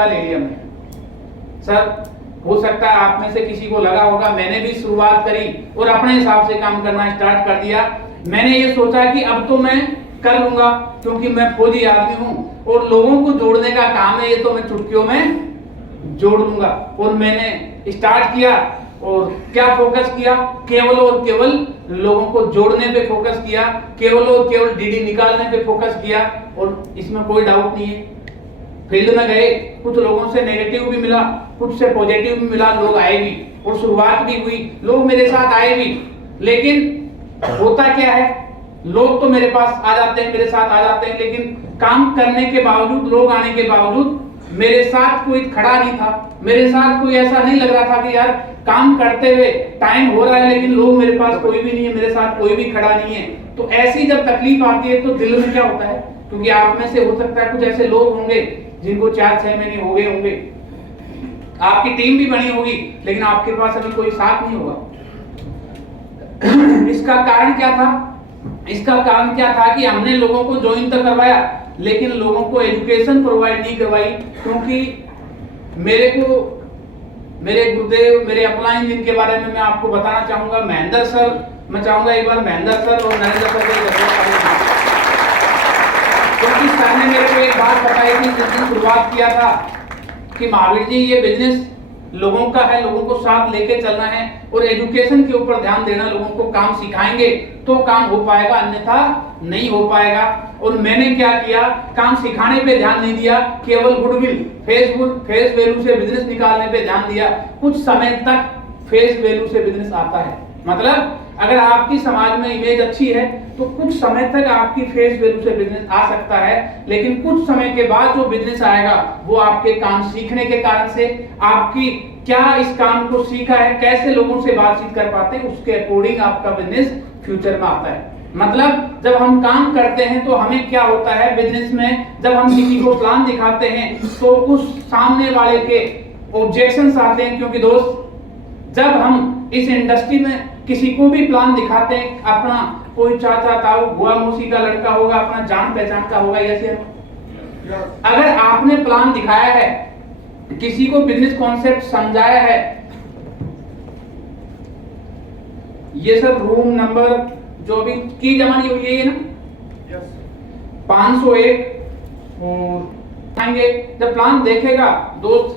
तनख्वाह ले लिया मैंने। सर हो सकता है आप में से किसी को लगा होगा मैंने भी शुरुआत करी और अपने हिसाब से काम करना स्टार्ट कर दिया। मैंने ये सोचा कि अब तो मैं कर लूंगा क्योंकि मैं फौजी आदमी हूँ और लोगों को जोड़ने का काम है, ये तो मैं चुटकियों में जोड़ लूंगा। और मैंने स्टार्ट किया और क्या फोकस किया, केवल और केवल लोगों को जोड़ने पे फोकस किया, केवल और केवल डीडी निकालने पे फोकस किया। और इसमें कोई डाउट नहीं है, फील्ड में गए, कुछ लोगों से नेगेटिव भी मिला, कुछ से पॉजिटिव भी मिला, लोग आए भी और शुरुआत भी हुई, लोग मेरे साथ आए भी। लेकिन होता क्या है, लोग तो मेरे पास आ जाते हैं, मेरे साथ आ जाते हैं, लेकिन काम करने के बावजूद, लोग आने के बावजूद मेरे साथ कोई खड़ा नहीं था। मेरे साथ कोई ऐसा नहीं लग रहा था कि यार काम करते हुए टाइम हो रहा है लेकिन लोग मेरे पास कोई भी नहीं है, मेरे साथ कोई भी खड़ा नहीं है। तो ऐसी जब तकलीफ आती है तो दिल में क्या होता है, क्योंकि आप में से हो सकता है कुछ ऐसे लोग होंगे जिनको 4-6 महीने हो गए होंगे, आपकी टीम भी बनी होगी लेकिन आपके पास अभी कोई साथ नहीं होगा। इसका कारण क्या था? इसका कारण क्या था कि हमने लोगों को ज्वाइन तो करवाया लेकिन लोगों को एजुकेशन प्रोवाइड नहीं करवाई। क्योंकि मेरे गुरुदेव, मेरे अपलाइन जिनके बारे में मैं आपको बताना चाहूंगा, महेंद्र सर, मैं चाहूंगा एक बार महेंद्र सर और नरेंद्र सर को, क्योंकि सर ने मेरे को एक बात बताई थी जिस दिन शुरुआत किया था कि महावीर जी ये बिजनेस लोगों का है, लोगों को साथ लेके चलना है और एजुकेशन के ऊपर ध्यान देना, लोगों को काम सिखाएंगे तो काम हो पाएगा, अन्यथा नहीं हो पाएगा। और मैंने क्या किया, काम सिखाने पे ध्यान नहीं दिया, केवल गुडविल, फेस वैल्यू से बिजनेस निकालने पे ध्यान दिया। कुछ समय तक फेस वैल्यू से बिजनेस आता है, मतलब अगर आपकी समाज में इमेज अच्छी है तो कुछ समय तक आपकी फेस वैल्यू से बिजनेस आ सकता है, लेकिन कुछ समय के बाद जो बिजनेस आएगा वो आपके काम सीखने के कारण से, आपकी क्या इस काम को सीखा है, कैसे लोगों से बातचीत कर पाते हैं, उसके अकॉर्डिंग आपका बिजनेस फ्यूचर में आता है। मतलब जब हम काम करते हैं तो हमें क्या होता है बिजनेस में, जब हम किसी को प्लान दिखाते हैं तो उस सामने वाले के ऑब्जेक्शंस आते हैं। क्योंकि दोस्त, जब हम इस इंडस्ट्री में किसी को भी प्लान दिखाते हैं, अपना कोई चाचा ताऊ बुआ मौसी का लड़का होगा, अपना जान पहचान का होगा, ऐसे अगर आपने प्लान दिखाया है, किसी को बिजनेस कॉन्सेप्ट समझाया है, ये सब रूम नंबर जो भी की जमा नहीं हुई है ना, 501 और आएंगे। जब प्लान देखेगा दोस्त,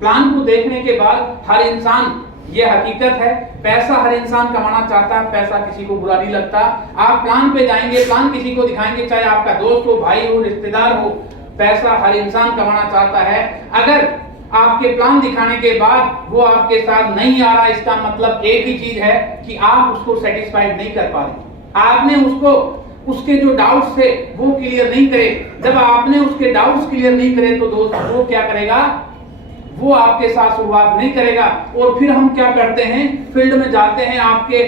प्लान को देखने के बाद हर इंसान, ये हकीकत है, पैसा हर इंसान कमाना चाहता है, पैसा किसी को बुरा नहीं लगता। आप प्लान पे जाएंगे, प्लान किसी को दिखाएंगे, चाहे आपका दोस्त हो, भाई हो, रिश्तेदार हो, पैसा हर इंसान कमाना चाहता है। अगर आपके प्लान दिखाने के बाद वो आपके साथ नहीं आ रहा, इसका मतलब एक ही चीज है कि आप उसको सेटिस्फाइड नहीं कर पा रहे, आपने उसको, उसके जो डाउट्स थे वो क्लियर नहीं करे। जब आपने उसके डाउट्स क्लियर नहीं करे तो दोस्त वो क्या करेगा, वो आपके साथ शुरुआत नहीं करेगा। और फिर हम क्या करते हैं, फील्ड में जाते हैं, आपके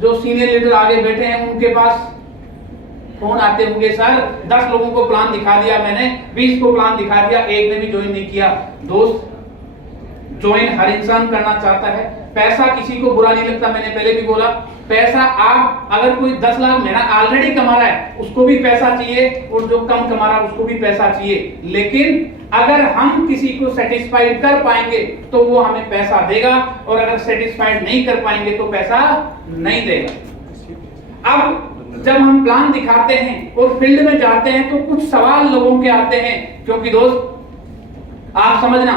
जो सीनियर लीडर आगे बैठे हैं उनके पास फोन आते होंगे, सर 10 लोगों को प्लान दिखा दिया मैंने, 20 को प्लान दिखा दिया, एक ने भी ज्वाइन नहीं किया। दोस्त, ज्वाइन हर इंसान करना चाहता है, पैसा किसी को बुरा नहीं लगता। मैंने पहले भी बोला, पैसा, आप अगर कोई 10 लाख महीना ऑलरेडी कमा रहा है उसको भी पैसा चाहिए और जो कम कमा रहा है उसको भी पैसा चाहिए। लेकिन अगर हम किसी को सेटिस्फाइड कर पाएंगे तो वो हमें पैसा देगा, और अगर सेटिस्फाइड नहीं कर पाएंगे तो पैसा नहीं देगा। अब जब हम प्लान दिखाते हैं और फील्ड में जाते हैं तो कुछ सवाल लोगों के आते हैं। क्योंकि दोस्त आप समझना,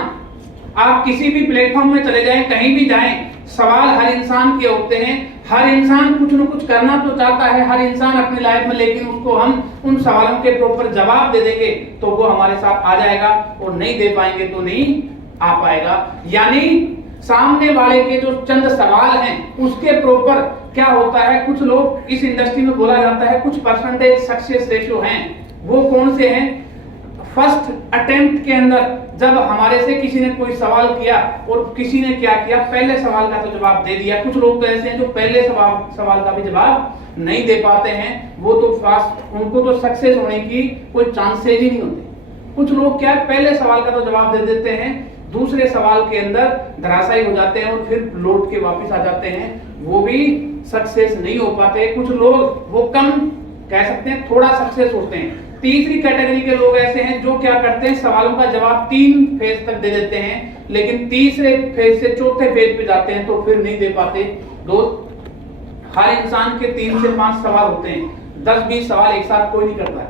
आप किसी भी प्लेटफॉर्म में चले जाएं, कहीं भी जाएं, सवाल हर इंसान के होते हैं। हर इंसान कुछ न कुछ करना तो चाहता है, हर इंसान अपनी लाइफ में, लेकिन उसको हम उन सवालों के प्रॉपर जवाब दे देंगे तो वो हमारे साथ आ जाएगा, और नहीं दे पाएंगे तो नहीं आ पाएगा। यानी सामने वाले के जो चंद सवाल हैं उसके प्रॉपर क्या होता है, कुछ लोग इस इंडस्ट्री में बोला जाता है कुछ परसेंटेज सक्सेस रेशियो हैं। वो कौन से हैं? फर्स्ट अटेम्प्ट के अंदर जब हमारे से किसी ने कोई सवाल किया और किसी ने क्या किया, पहले सवाल का तो जवाब दे दिया। कुछ लोग तो ऐसे हैं जो पहले सवाल का भी जवाब नहीं दे पाते हैं, वो तो फास्ट, उनको तो सक्सेस होने की कोई चांसेज ही नहीं होते। कुछ लोग क्या, पहले सवाल का तो जवाब दे देते हैं, दूसरे सवाल के अंदर धराशायी हो जाते हैं और फिर लौट के वापस आ जाते हैं, वो भी सक्सेस नहीं हो पाते। कुछ लोग वो कम कह सकते हैं, थोड़ा सक्सेस होते हैं, तीसरी कैटेगरी के लोग ऐसे हैं जो क्या करते हैं, सवालों का जवाब 3 फेज तक दे देते हैं, लेकिन तीसरे फेज से चौथे फेज पे जाते हैं तो फिर नहीं दे पाते। दोस्त, हर इंसान के 3 से 5 सवाल होते हैं, 10-20 सवाल एक साथ कोई नहीं करता है।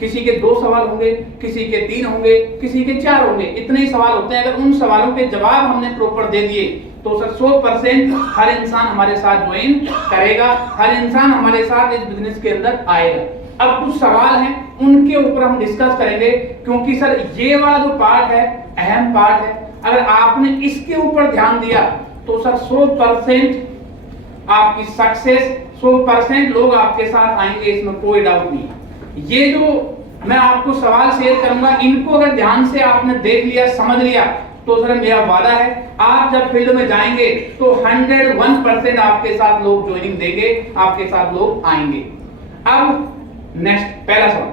किसी के 2 सवाल होंगे, किसी के 3 होंगे, किसी के 4 होंगे, इतने ही सवाल होते हैं। अगर उन सवालों के जवाब हमने प्रॉपर दे दिए तो सर 100% हर इंसान हमारे साथ ज्वाइन करेगा, हर इंसान हमारे साथ इस बिजनेस के अंदर आएगा। अब कुछ सवाल हैं, उनके ऊपर हम डिस्कस करेंगे, क्योंकि सर ये वाला जो पार्ट है अहम पार्ट है। अगर आपने इसके ऊपर ध्यान दिया तो सर 100% आपकी सक्सेस, 100% लोग आपके साथ आएंगे, इसमें कोई डाउट नहीं। ये जो मैं आपको सवाल शेयर करूंगा, इनको अगर ध्यान से आपने देख लिया, समझ लिया, तो सर मेरा वादा है आप जब फील्ड में जाएंगे तो 101% आपके साथ लोग ज्वाइनिंग देंगे, आपके साथ लोग आएंगे। अब नेक्स्ट पहला सवाल,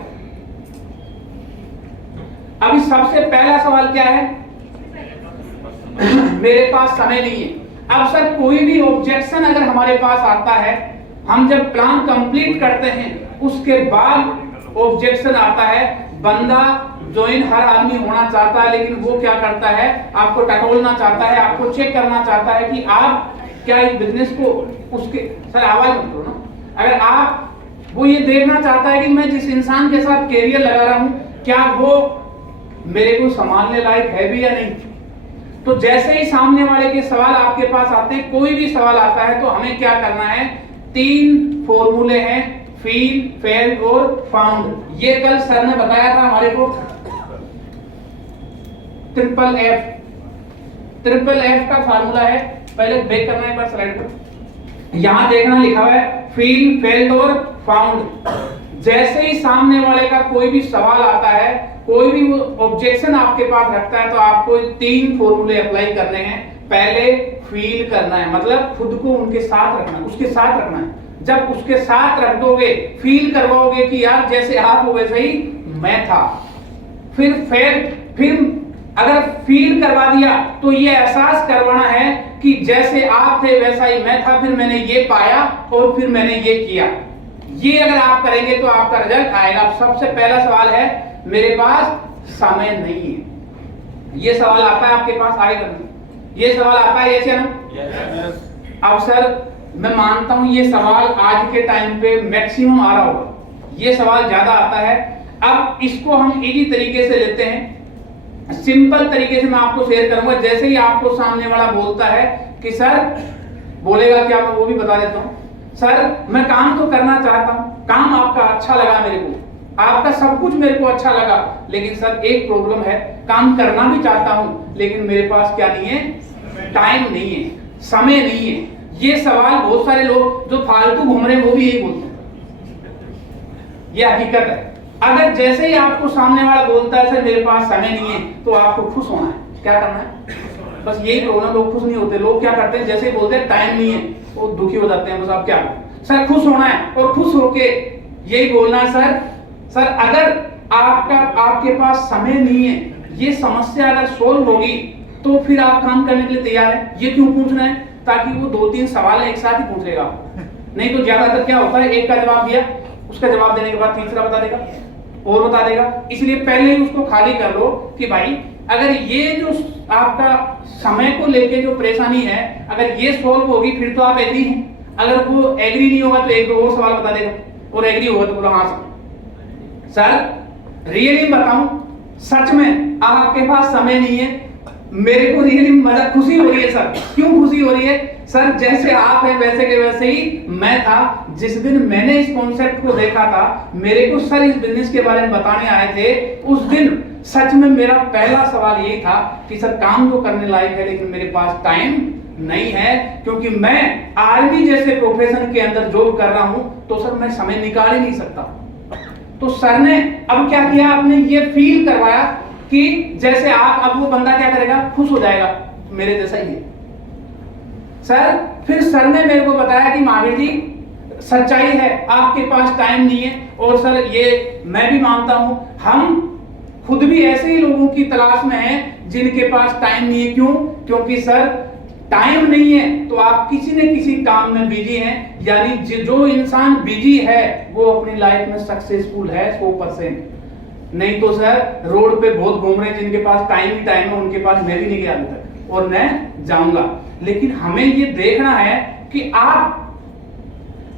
अभी सबसे पहला सवाल क्या है? मेरे पास समय नहीं है। अब सर कोई भी ऑब्जेक्शन अगर हमारे पास आता है, हम जब प्लान कंप्लीट करते हैं उसके बाद ऑब्जेक्शन आता है, बंदा ज्वाइन हर आदमी होना चाहता है, लेकिन वो क्या करता है, आपको टटोलना चाहता है, आपको चेक करना चाहता है कि आप क्या इस बिजनेस को उसके, सर आवाज मत करो ना, अगर आप वो ये देखना चाहता है कि मैं जिस इंसान के साथ कैरियर लगा रहा हूं क्या वो मेरे को संभालने लायक है भी या नहीं। तो जैसे ही सामने वाले के सवाल आपके पास आते हैं, कोई भी सवाल आता है तो हमें क्या करना है, 3 फॉर्मूले हैं, फील, फेल्ड और फाउंड। ये कल सर ने बताया था हमारे को, ट्रिपल एफ का फार्मूला है। पहले बैक करना है एक बार स्लाइड पर, यहां देखना लिखा हुआ है फील, फेल्ड और फाउंड। जैसे ही सामने वाले का कोई भी सवाल आता है, कोई भी ऑब्जेक्शन आपके पास रखता है, तो आपको 3 फॉर्मूले अप्लाई करने हैं। पहले फील करना है, मतलब खुद को उनके साथ रखना है, उसके साथ रखना है। जब उसके साथ रख दोगे, फील करवाओगे कि यार जैसे आप हो वैसे ही मैं था। फिर अगर फील करवा दिया तो ये एहसास करवाना है कि जैसे आप थे वैसा ही मैं था, फिर मैंने ये पाया और फिर मैंने ये किया। ये अगर आप करेंगे तो आपका रिजल्ट आएगा। सबसे पहला सवाल है, मेरे पास समय नहीं है। ये सवाल आता है आपके पास, आएगा ये सवाल आता है, यस या नो? अब सर मैं मानता हूं ये सवाल आज के टाइम पे मैक्सिमम आ रहा होगा, ये सवाल ज्यादा आता है। अब इसको हम इजी तरीके से लेते हैं, सिंपल तरीके से मैं आपको शेयर करूंगा। जैसे ही आपको सामने वाला बोलता है कि सर, बोलेगा क्या, मैं वो भी बता देता हूं, सर मैं काम तो करना चाहता हूं, काम आपका अच्छा लगा मेरे को, आपका सब कुछ मेरे को अच्छा लगा, लेकिन सर एक प्रॉब्लम है, काम करना भी चाहता हूं लेकिन मेरे पास क्या नहीं है, टाइम नहीं है, समय नहीं है। ये सवाल बहुत सारे लोग जो फालतू घूम रहे हैं वो भी यही बोलते हैं, ये हकीकत है। अगर जैसे ही आपको सामने वाला बोलता है सर मेरे पास समय नहीं है, तो आपको खुश होना है। क्या करना है? बस यही प्रॉब्लम, लोग खुश नहीं होते। लोग क्या करते हैं, जैसे ही बोलते हैं टाइम नहीं है, वो दुखी हो जाते हैं। बस आप क्या सर, खुश होना है और खुश होके यही बोलना है, सर अगर आपके पास समय नहीं है, ये समस्या अगर सोल्व होगी तो फिर आप काम करने के लिए तैयार है। ये क्यों पूछना है? ताकि वो 2-3 सवाल एक साथ ही पूछेगा, नहीं तो ज्यादातर क्या होता है, एक का जवाब दिया, उसका जवाब देने के बाद तीसरा बता देगा और बता देगा। इसलिए पहले ही उसको खाली कर लो कि भाई अगर ये जो आपका समय को लेके जो परेशानी है, अगर ये सोल्व होगी फिर तो आप एग्री हैं। अगर वो एग्री नहीं होगा तो 1-2 और सवाल बता देगा, और एग्री होगा तो बोला हाँ सर रियली बताऊं, सच में आपके पास समय नहीं है, मेरे को रियली मजा खुशी हो रही है सर। क्यों खुशी हो रही है? सर जैसे आप हैं वैसे के वैसे ही मैं था। जिस दिन मैंने इस कॉन्सेप्ट को देखा था, मेरे को सर इस बिजनेस के बारे में बताने आए थे, उस दिन सच में मेरा पहला सवाल यही था कि सर काम तो करने लायक है लेकिन मेरे पास टाइम नहीं है, क्योंकि मैं आर्मी जैसे प्रोफेशन के अंदर जॉब कर रहा हूं, तो सर मैं समय निकाल ही नहीं सकता। तो सर ने अब क्या किया, आपने ये फील करवाया कि जैसे आप, अब वो बंदा क्या करेगा, खुश हो जाएगा, मेरे जैसा ही है सर। फिर सर ने मेरे को बताया कि महावीर जी सच्चाई है, आपके पास टाइम नहीं है, और सर ये मैं भी मानता हूं, हम खुद भी ऐसे ही लोगों की तलाश में हैं जिनके पास टाइम नहीं है। क्यों? क्योंकि सर टाइम नहीं है तो आप किसी न किसी काम में बिजी हैं, यानी जो इंसान बिजी है वो अपनी लाइफ में सक्सेसफुल है 100%। नहीं तो सर रोड पे बहुत घूम रहे हैं जिनके पास टाइम ही टाइम है, उनके पास मैं भी नहीं गया अभी तक और मैं जाऊंगा। लेकिन हमें ये देखना है कि आप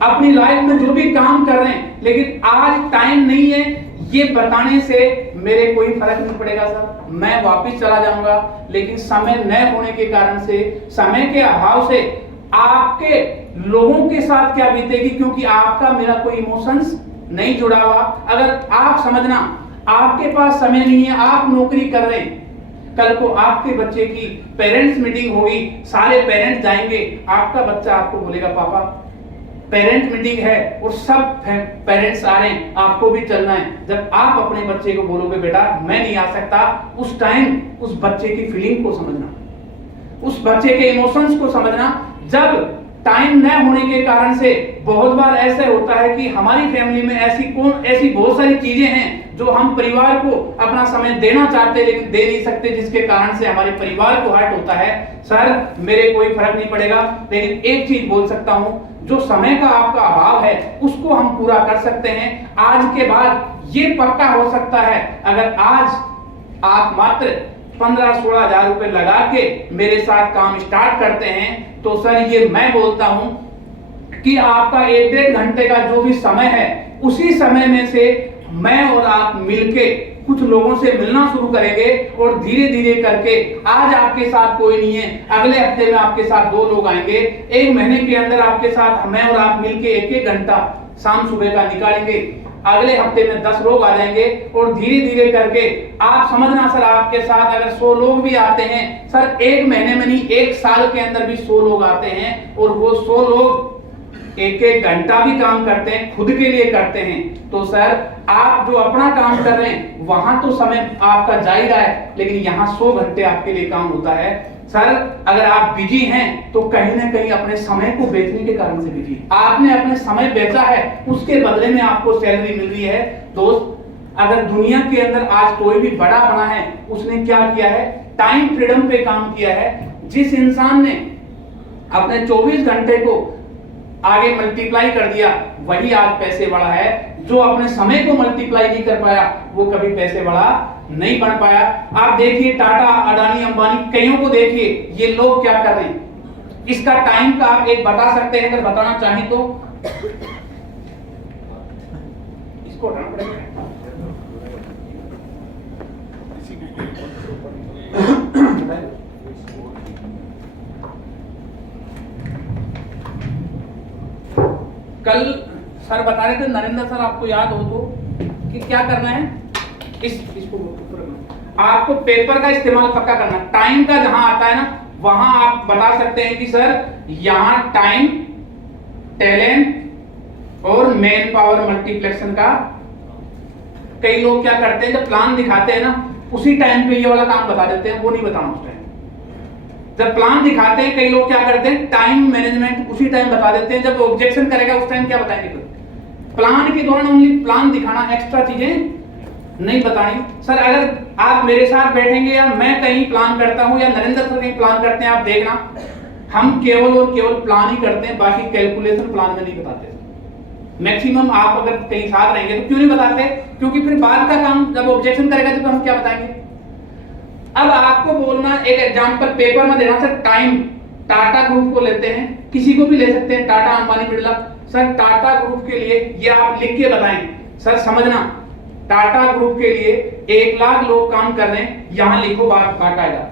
अपनी लाइफ में जो भी काम कर रहे हैं, लेकिन आज टाइम नहीं है ये बताने से मेरे कोई फर्क नहीं पड़ेगा सर, मैं वापस चला जाऊंगा। लेकिन समय न होने के कारण से, समय के अभाव से आपके लोगों के साथ क्या बीतेगी, क्योंकि आपका मेरा कोई इमोशंस नहीं जुड़ा हुआ। अगर आप समझना आपके पास समय नहीं है, आप नौकरी कर रहे हैं, कल को आपके बच्चे की पेरेंट्स मीटिंग होगी, सारे पेरेंट्स जाएंगे, आपका बच्चा आपको बोलेगा पापा पेरेंट मीटिंग है और सब पेरेंट्स आ रहे हैं, आपको भी चलना है। जब आप अपने बच्चे को बोलोगे बेटा मैं नहीं आ सकता, उस टाइम उस बच्चे की फीलिंग को समझना, उस बच्चे के इमोशंस को समझना। जब टाइम न होने के कारण से बहुत बार ऐसा होता है कि हमारी फैमिली में ऐसी बहुत सारी चीजें हैं जो हम परिवार को अपना समय देना चाहते हैं लेकिन दे नहीं सकते, जिसके कारण से हमारे परिवार को हर्ट होता है। सर मेरे कोई फर्क नहीं पड़ेगा, लेकिन एक चीज बोल सकता हूं, जो समय का आपका अभाव है उसको हम पूरा कर सकते हैं। आज के बाद ये पक्का हो सकता है, अगर आज आप मात्र 15-16 हजार रुपए लगा के मेरे साथ काम स्टार्ट करते हैं, तो सर ये मैं बोलता हूं कि आपका 1-1.5 घंटे का जो भी समय है, उसी समय में से मैं और आप मिलके कुछ लोगों से मिलना शुरू करेंगे और धीरे धीरे करके, आज आपके साथ कोई नहीं है, अगले हफ्ते में आपके साथ 2 लोग आएंगे, 1 महीने के अंदर आपके साथ मैं और आप मिलके 1-1 घंटा शाम सुबह का निकालेंगे, अगले हफ्ते में 10 लोग आ जाएंगे और धीरे धीरे करके आप समझना सर, आपके साथ अगर 100 लोग भी आते हैं सर, 1 महीने में नहीं 1 साल के अंदर भी 100 लोग आते हैं और वो 100 लोग 1-1 घंटा भी काम करते हैं, खुद के लिए करते हैं। तो सर आप जो अपना काम कर रहे हैं वहां तो समय आपका जा ही रहा है, लेकिन यहाँ 100 घंटे आपके लिए काम होता है। सर अगर आप बिजी हैं तो कहीं ना कहीं अपने समय को बेचने के कारण से बिजी, आपने अपने समय बेचा है, उसके बदले में आपको सैलरी मिल रही है। दोस्त अगर दुनिया के अंदर आज कोई भी बड़ा बना है, उसने क्या किया है, टाइम फ्रीडम पे काम किया है। जिस इंसान ने अपने 24 घंटे को आगे मल्टीप्लाई कर दिया वही आज पैसे बड़ा है। जो अपने समय को मल्टीप्लाई नहीं कर पाया वो कभी पैसे बड़ा नहीं बन पाया। आप देखिए टाटा, अडानी, अंबानी, कईयों को देखिए, ये लोग क्या कर रहे हैं। इसका टाइम का आप एक बता सकते हैं, अगर बताना चाहें तो इसको हटाना पड़ेगा। कल सर बता रहे थे, नरेंद्र सर आपको याद हो तो, कि क्या करना है, इसको आपको पेपर का इस्तेमाल पक्का करना। टाइम का जहां आता है ना, वहां आप बता सकते हैं कि सर यहां टाइम, टैलेंट और मैन पावर मल्टीप्लेक्शन का। कई लोग क्या करते हैं, जब प्लान दिखाते हैं ना उसी टाइम पे ये वाला काम बता देते हैं, वो नहीं बताना उस टाइम। जब प्लान दिखाते हैं कई लोग क्या करते हैं, टाइम मैनेजमेंट उसी टाइम बता देते हैं, जब ऑब्जेक्शन करेगा उस टाइम क्या बताएंगे। प्लान के दौरान ओनली प्लान दिखाना, एक्स्ट्रा चीजें नहीं बतानी। सर अगर आप मेरे साथ बैठेंगे या मैं कहीं प्लान करता हूं या नरेंद्र सर कहीं प्लान करते हैं, आप देखना हम केवल और केवल प्लान ही करते हैं, बाकी कैलकुलेशन प्लान में नहीं बताते। मैक्सिमम आप अगर कहीं साथ रहेंगे तो क्यों नहीं बताते, क्योंकि फिर बाद का काम जब ऑब्जेक्शन करेगा तो हम क्या बताएंगे। अब आपको बोलना, एक एग्जांपल पेपर में देना, सर टाइम, टाटा ग्रुप को लेते हैं, किसी को भी ले सकते हैं, टाटा, अंबानी, बिरला। सर टाटा ग्रुप के लिए ये आप लिख के बताएं। सर समझना, टाटा ग्रुप के लिए 1 लाख लोग काम कर रहे हैं, यहां लिखो बाकायदा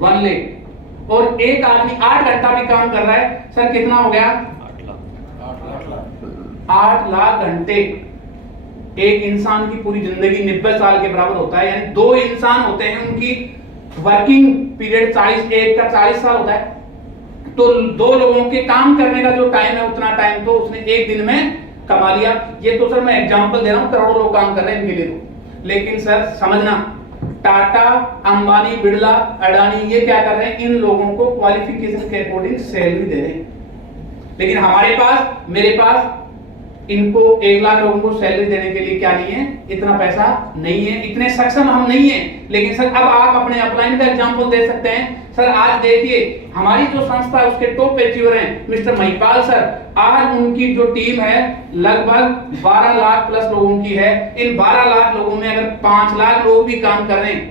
1 लाख, और एक आदमी 8 घंटा भी काम कर रहा है। सर कितना हो गया, 8 लाख घंटे। एक इंसान की पूरी जिंदगी 90 साल के बराबर होता है, यानी 2 इंसान होते हैं, उनकी वर्किंग पीरियड 40, एक का 40 साल होता है। तो 2 लोगों के काम करने का जो टाइम है उतना टाइम तो उसने एक दिन में कमा लिया। ये तो सर मैं एग्जांपल दे रहा हूं, करोड़ों लोग काम कर रहे हैं इनके लिए तो। लेकिन सर समझना, टाटा, अंबानी, बिरला, अडानी ये क्या कर रहे हैं, इन लोगों को क्वालिफिकेशन के अकॉर्डिंग सैलरी दे रहे हैं। लेकिन हमारे पास, मेरे पास इनको 1 लाख लोगों को सैलरी देने के लिए क्या नहीं है, इतना पैसा नहीं है, इतने सक्षम हम नहीं है। लेकिन सर अब आप अपने अपलाइन का एग्जांपल दे सकते हैं। सर आज देखिए हमारी जो संस्था है उसके टॉप अचीवर हैं मिस्टर महिपाल सर, आज उनकी जो टीम है लगभग 12 लाख प्लस लोगों की है। इन 12 लाख लोगों में अगर 5 लाख लोग भी काम कर रहे हैं,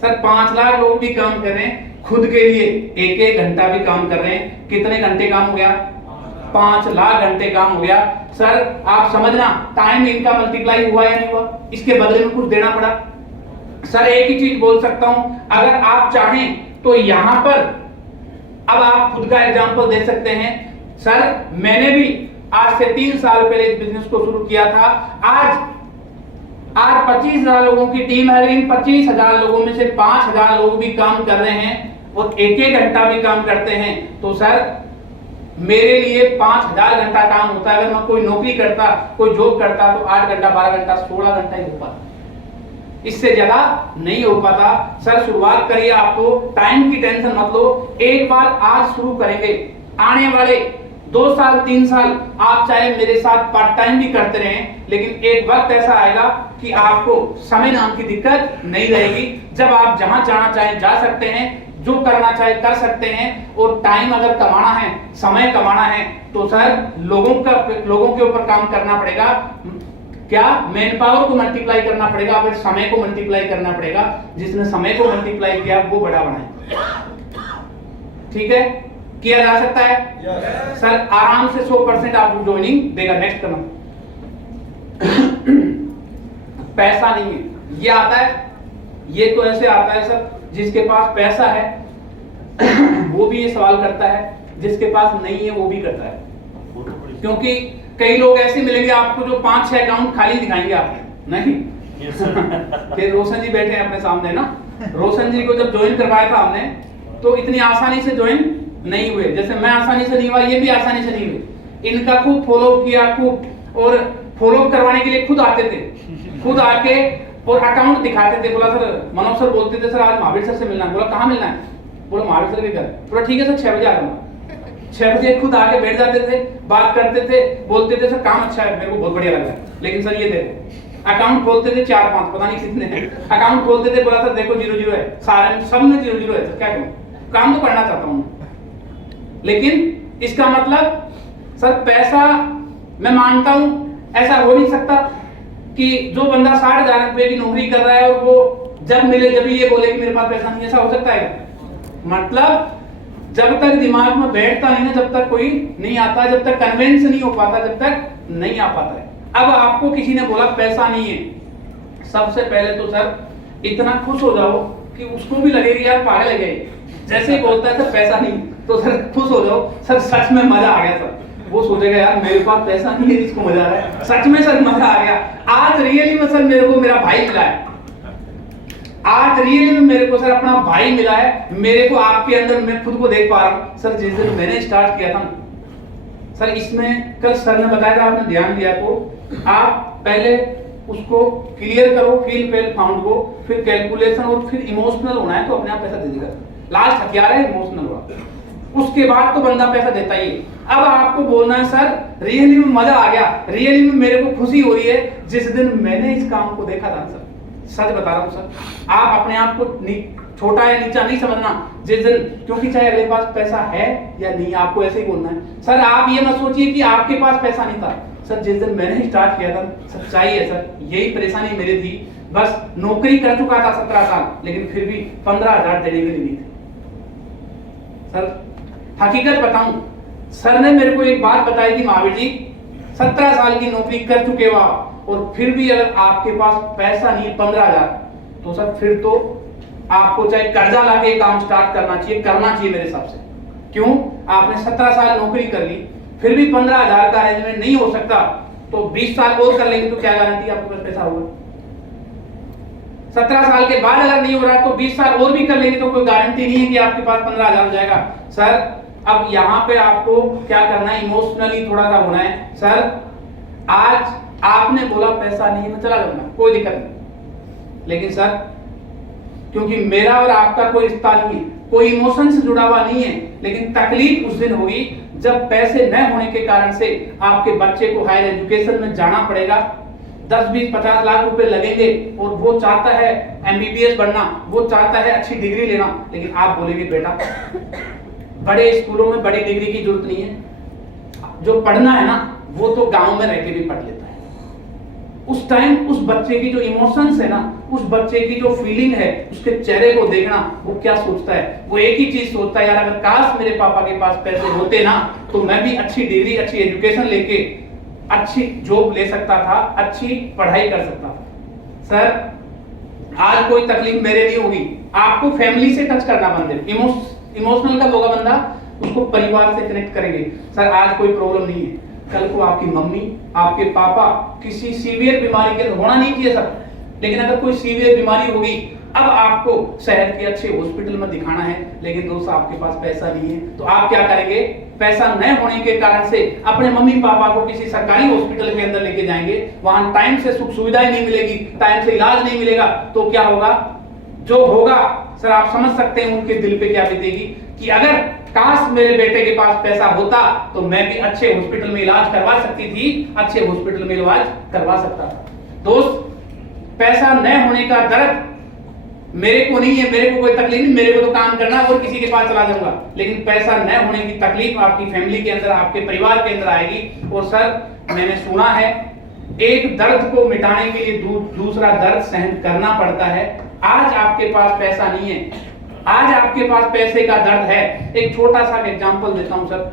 सर 5 लाख लोग भी काम कर रहे हैं, खुद के लिए 1-1 घंटा भी काम कर रहे हैं, कितने घंटे काम हो गया, 5 लाख घंटे काम हो गया। सर आप समझना टाइम इनका मल्टीप्लाई हुआ या नहीं हुआ, इसके बदले में कुछ देना पड़ा। सर एक ही चीज बोल सकता हूं, अगर आप चाहें तो यहां पर अब आप खुद का एग्जांपल दे सकते हैं। सर मैंने भी आज से 3 साल पहले इस बिजनेस को शुरू किया था। आज 25,000 लोगों की टीम है, लेकिन 25,000 लोगों में से 5,000 लोग भी काम कर रहे हैं और 1-1 घंटा भी काम करते हैं। तो सर मेरे लिए 5,000 घंटा काम होता है। अगर मैं कोई नौकरी करता, कोई जॉब करता तो 8 घंटा 12 घंटा 16 घंटा ही हो पाता, इससे ज्यादा नहीं हो पाता। सर शुरुआत करिए, आपको टाइम की टेंशन मत लो, एक बार आज शुरू करेंगे, आने वाले 2 साल 3 साल आप चाहे मेरे साथ पार्ट टाइम भी करते रहें, लेकिन एक वक्त ऐसा आएगा कि आपको समय नाम की दिक्कत नहीं रहेगी। जब आप जहां जाना चाहे जा सकते हैं, जो करना चाहे कर सकते हैं। और टाइम अगर कमाना है, समय कमाना है, तो सर लोगों के ऊपर काम करना पड़ेगा। क्या मैन पावर को मल्टीप्लाई करना पड़ेगा, फिर समय को मल्टीप्लाई करना पड़ेगा। जिसने समय को मल्टीप्लाई किया वो बड़ा बनाए, ठीक है, किया जा सकता है। yes. सर आराम से 100% आपको ज्वाइनिंग देगा। नेक्स्ट करना पैसा नहीं है, ये आता है, ये तो ऐसे आता है सर जिसके पास पैसा है वो भी ये सवाल करता है, जिसके पास नहीं है वो भी करता है। क्योंकि कई लोग ऐसे मिलेंगे आपको जो 5-6 अकाउंट खाली दिखाएंगे आपको, नहीं फिर रोशन जी बैठे हैं अपने सामने ना, रोशन जी को जब ज्वाइन करवाया था हमने तो इतनी आसानी से ज्वाइन नहीं हुए, जैसे मैं आसानी से नहीं हुआ, ये भी आसानी से नहीं हुए। इनका खूब फॉलो किया, खूब, और फॉलो करवाने के लिए खुद आते थे, खुद आके और अकाउंट दिखाते थे। बोला सर, मनोज सर बोलते थे सर आज महावीर सर से मिलना है। बोला कहाँ मिलना है? बोला महावीर सर के घर। बोला ठीक है सर 6 बजे आ जाऊंगा। 6 बजे खुद आके बैठ जाते थे, बात करते थे, बोलते थे सर काम अच्छा है, मेरे को बहुत बढ़िया लग रहा है, लेकिन सर ये देखो। अकाउंट खोलते थे 4-5 पता नहीं कितने हैं, अकाउंट खोलते थे, बोला सर देखो 0-0 है, सारे सब में 0-0 है, सर क्या करूं, काम तो करना चाहता हूं, लेकिन इसका मतलब सर पैसा, मैं मानता हूं ऐसा हो नहीं सकता कि जो बंदा 60,000 रुपए की नौकरी कर रहा है और वो जब मिले जब ये बोले कि मेरे पास पैसा नहीं, ऐसा हो सकता है? मतलब जब तक दिमाग में बैठता नहीं ना, जब तक कोई नहीं आता, जब तक कन्विंस नहीं हो पाता, जब तक नहीं आ पाता है। अब आपको किसी ने बोला पैसा नहीं है, सबसे पहले तो सर इतना खुश हो जाओ कि उसको भी लगेगी यार पागल है गए, जैसे ही बोलता है सर पैसा नहीं, तो सर खुश हो जाओ, सर सच में मजा आ गया सर। वो सोचेगा यार मेरे पास पैसा नहीं है, इसको मजा आ रहा है, सच में सर मजा आ गया। आज रियली में सर मेरे को मेरा भाई मिला है, आज रियली में मेरे को सर अपना भाई मिला है, मेरे को आपके अंदर मैं खुद को देख पा रहा हूँ। सर जिस दिन मैंने स्टार्ट किया था सर, इसमें कल सर ने बताया था, आपने ध्यान दिया को, आप पहले उसको क्लियर करो, फील फेल फाउंड को, फिर कैलकुलेशन, और फिर इमोशनल होना है तो अपने आप पैसा दे देगा। लास्ट हथियार है इमोशनल होना, उसके बाद तो बंदा पैसा देता ही है। अब आपको बोलना है सर रियली में मजा आ गया, रियली में मेरे को खुशी हो रही है जिस दिन मैंने इस काम को देखा था। सर सच बता रहा हूँ सर, आप अपने आप को छोटा या नीचा नहीं समझना जिस दिन, क्योंकि चाहे अगले पास पैसा है या नहीं, आपको ऐसे ही बोलना है। सर आप ये मत सोचिए कि आपके पास पैसा नहीं था। सर जिस दिन मैंने स्टार्ट किया था, सच्चाई है सर, यही परेशानी मेरी थी, बस नौकरी कर चुका था 17 साल, लेकिन फिर भी 15,000 देने के लिए नहीं थे। सर हकीकत बताऊं, सर ने मेरे को एक बात बताई थी, महावीर जी 17 साल की नौकरी कर चुके हो आप, और फिर भी अगर आपके पास पैसा नहीं है 15,000, तो सर फिर तो आपको चाहे कर्जा लाके काम स्टार्ट करना चाहिए मेरे हिसाब से। क्यों? आपने 17 साल नौकरी कर ली, फिर भी 15,000 का अरेंजमेंट नहीं हो सकता, तो 20 साल और कर लेंगे तो क्या गारंटी आपके पास पैसा होगा? 17 साल के बाद अगर नहीं हो रहा है तो 20 साल और भी कर लेंगे तो कोई गारंटी नहीं है कि आपके पास 15,000 हो जाएगा। सर अब यहाँ पे आपको क्या करना है, इमोशनली थोड़ा सा होना है। सर आज आपने बोला पैसा नहीं है, मैं चला जाऊंगा, कोई दिक्कत नहीं, लेकिन सर क्योंकि मेरा और आपका कोई रिश्ता नहीं है, कोई इमोशन से जुड़ा हुआ नहीं है, लेकिन तकलीफ उस दिन होगी जब पैसे न होने के कारण से आपके बच्चे को हायर एजुकेशन में जाना पड़ेगा, 10, 20, 50 लाख रुपए लगेंगे और वो चाहता है एमबीबीएस बनना, वो चाहता है अच्छी डिग्री लेना, लेकिन आप बोलेंगे बेटा बड़े स्कूलों में बड़ी डिग्री की जरूरत नहीं है, जो पढ़ना है ना वो तो गांव में रह के भी पढ़ लेता है। उस टाइम उस बच्चे की जो इमोशंस है ना, उस बच्चे की जो फीलिंग है, उसके चेहरे को देखना, वो क्या सोचता है, वो एक ही चीज सोचता है, यार अगर काश मेरे पापा के पास पैसे होते ना तो मैं भी अच्छी डिग्री, अच्छी एजुकेशन लेके अच्छी जॉब ले सकता था, अच्छी पढ़ाई कर सकता था। सर आज कोई तकलीफ मेरे नहीं होगी, आपको फैमिली से टच करना बंद है। इमोशनल कब होगा बंदा, उसको परिवार से कनेक्ट करेंगे। सर आज कोई प्रॉब्लम नहीं है, कल को आपकी मम्मी, आपके पापा किसी सीवियर बीमारी के, होना नहीं चाहिए सर, लेकिन अगर कोई सीवियर बीमारी होगी, अब आपको शहर के अच्छे हॉस्पिटल में दिखाना है, लेकिन दोस्त आपके पास पैसा नहीं है, तो आप क्या करेंगे, पैसा न होने के कारण से अपने मम्मी पापा को किसी सरकारी हॉस्पिटल के अंदर लेके जाएंगे, वहां टाइम से सुख सुविधाएं नहीं मिलेगी, टाइम से इलाज नहीं मिलेगा, तो क्या होगा, जो होगा सर आप समझ सकते हैं उनके दिल पे क्या बीतेगी कि अगर काश मेरे बेटे के पास पैसा होता तो मैं भी अच्छे हॉस्पिटल में इलाज करवा सकती थी, अच्छे हॉस्पिटल में इलाज करवा सकता था। दोस्त पैसा न होने का दर्द मेरे को नहीं है, मेरे को कोई तकलीफ नहीं, मेरे को तो काम करना और किसी के पास चला जाऊंगा, लेकिन पैसा न होने की तकलीफ आपकी फैमिली के अंदर, आपके परिवार के अंदर आएगी। और सर मैंने सुना है एक दर्द को मिटाने के लिए दूसरा दर्द सहन करना पड़ता है। आज आपके पास पैसा नहीं है, आज आपके पास पैसे का दर्द है। एक छोटा सा एग्जांपल देता हूं सर,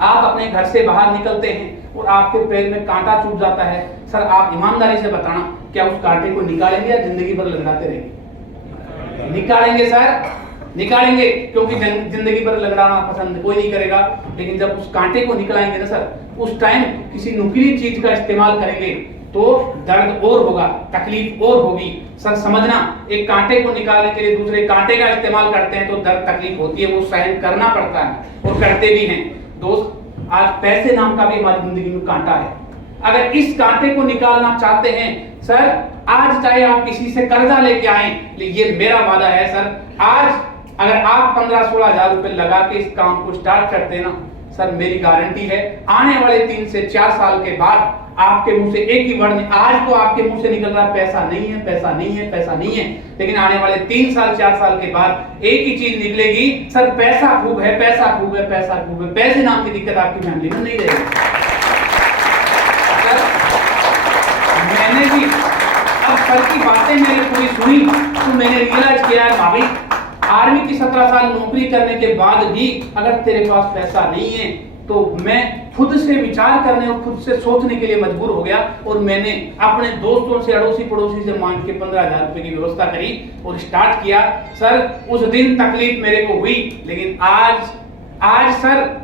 आप अपने घर से बाहर निकलते हैं और आपके पैर में कांटा चुभ जाता है, सर आप ईमानदारी से बताना क्या उस कांटे को निकालेंगे या जिंदगी भर लगड़ाते रहेंगे? निकालेंगे सर, निकालेंगे, क्योंकि जिंदगी भर लगड़ाना पसंद कोई नहीं करेगा। लेकिन जब उस कांटे को निकालेंगे ना सर, उस टाइम किसी नुकीली चीज का इस्तेमाल करेंगे तो दर्द और होगा, तकलीफ और होगी। सर समझना, एक कांटे को निकालने के लिए दूसरे कांटे का इस्तेमाल करते हैं तो दर्द तकलीफ होती है, वो सहन करना पड़ता है और करते भी हैं। दोस्त आज पैसे नाम का भी हमारी जिंदगी में कांटा है, अगर इस कांटे को निकालना चाहते हैं सर, आज चाहे आप किसी से कर्जा लेके आए, ये मेरा वादा है सर, आज अगर आप 15-16 हजार रुपए लगा के इस काम को स्टार्ट करते हैं ना सर, मेरी गारंटी है आने वाले 3 से 4 साल के बाद आपके मुंह से एक ही वर्ड, आज तो आपके मुंह से निकल रहा है पैसा नहीं है, पैसा नहीं है, पैसा नहीं है, लेकिन आने वाले 3 साल 4 साल के बाद एक ही चीज निकलेगी, सर पैसा खूब है, पैसा खूब है, पैसा खूब है। पैसे नाम की दिक्कत आपकी फैमिली में नहीं रहेगी। मैंने भी अब सर की बातें मैंने पूरी सुनी तो मैंने रियलाइज किया है भाभी, आर्मी की 17 साल नौकरी करने के बाद भी अगर तेरे पास पैसा नहीं है तो मैं खुद से विचार करने और खुद से सोचने के लिए मजबूर हो गया और मैंने अपने दोस्तों से, अड़ोसी पड़ोसी से मांग के 15,000 रुपए की व्यवस्था करी और स्टार्ट किया। सर उस दिन तकलीफ मेरे को हुई, लेकिन आज सर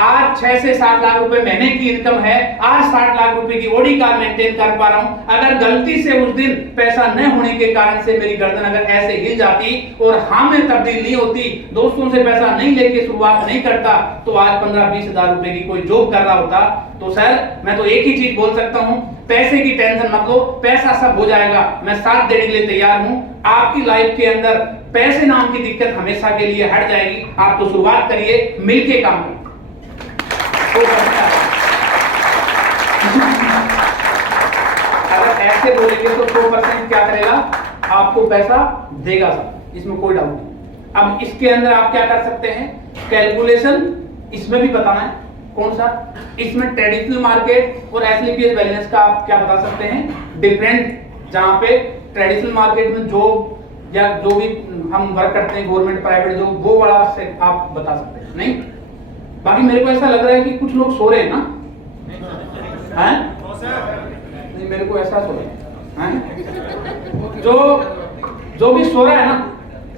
आज 6 से 7 लाख रुपए महीने की इनकम है, आज 60 लाख रुपए की ओडी कार मेंटेन कर पा रहा हूं। अगर गलती से उस दिन पैसा न होने के कारण से मेरी गर्दन अगर ऐसे हिल जाती और हाँ में तब्दील नहीं होती, दोस्तों से पैसा नहीं लेके शुरुआत नहीं करता, तो आज 15-20 हजार रुपए की कोई जॉब कर रहा होता। तो सर मैं तो एक ही चीज बोल सकता हूं, पैसे की टेंशन मत लो, पैसा सब हो जाएगा, मैं साथ देने के लिए तैयार हूं। आपकी लाइफ के अंदर पैसे नाम की दिक्कत हमेशा के लिए हट जाएगी। आप तो शुरुआत करिए, मिलके काम करिए। अगर ऐसे बोलेंगे तो 100% क्या करेगा, आपको पैसा देगा सर, इसमें कोई डाउट नहीं। अब इसके अंदर आप क्या कर सकते हैं, कैलकुलेशन इसमें भी बताना है। कौन सा? इसमें ट्रेडिशनल मार्केट और एसएलपीएस बैलेंस का आप क्या बता सकते हैं, डिफरेंट। जहां पे ट्रेडिशनल मार्केट में जॉब या जो भी हम वर्क करते हैं, गवर्नमेंट प्राइवेट जॉब, वो वाला से आप बता सकते हैं। नहीं, बाकी मेरे को ऐसा लग रहा है कि कुछ लोग सो रहे हैं ना, हैं? नहीं, मेरे को ऐसा सो रहा है। जो भी सो रहा है ना,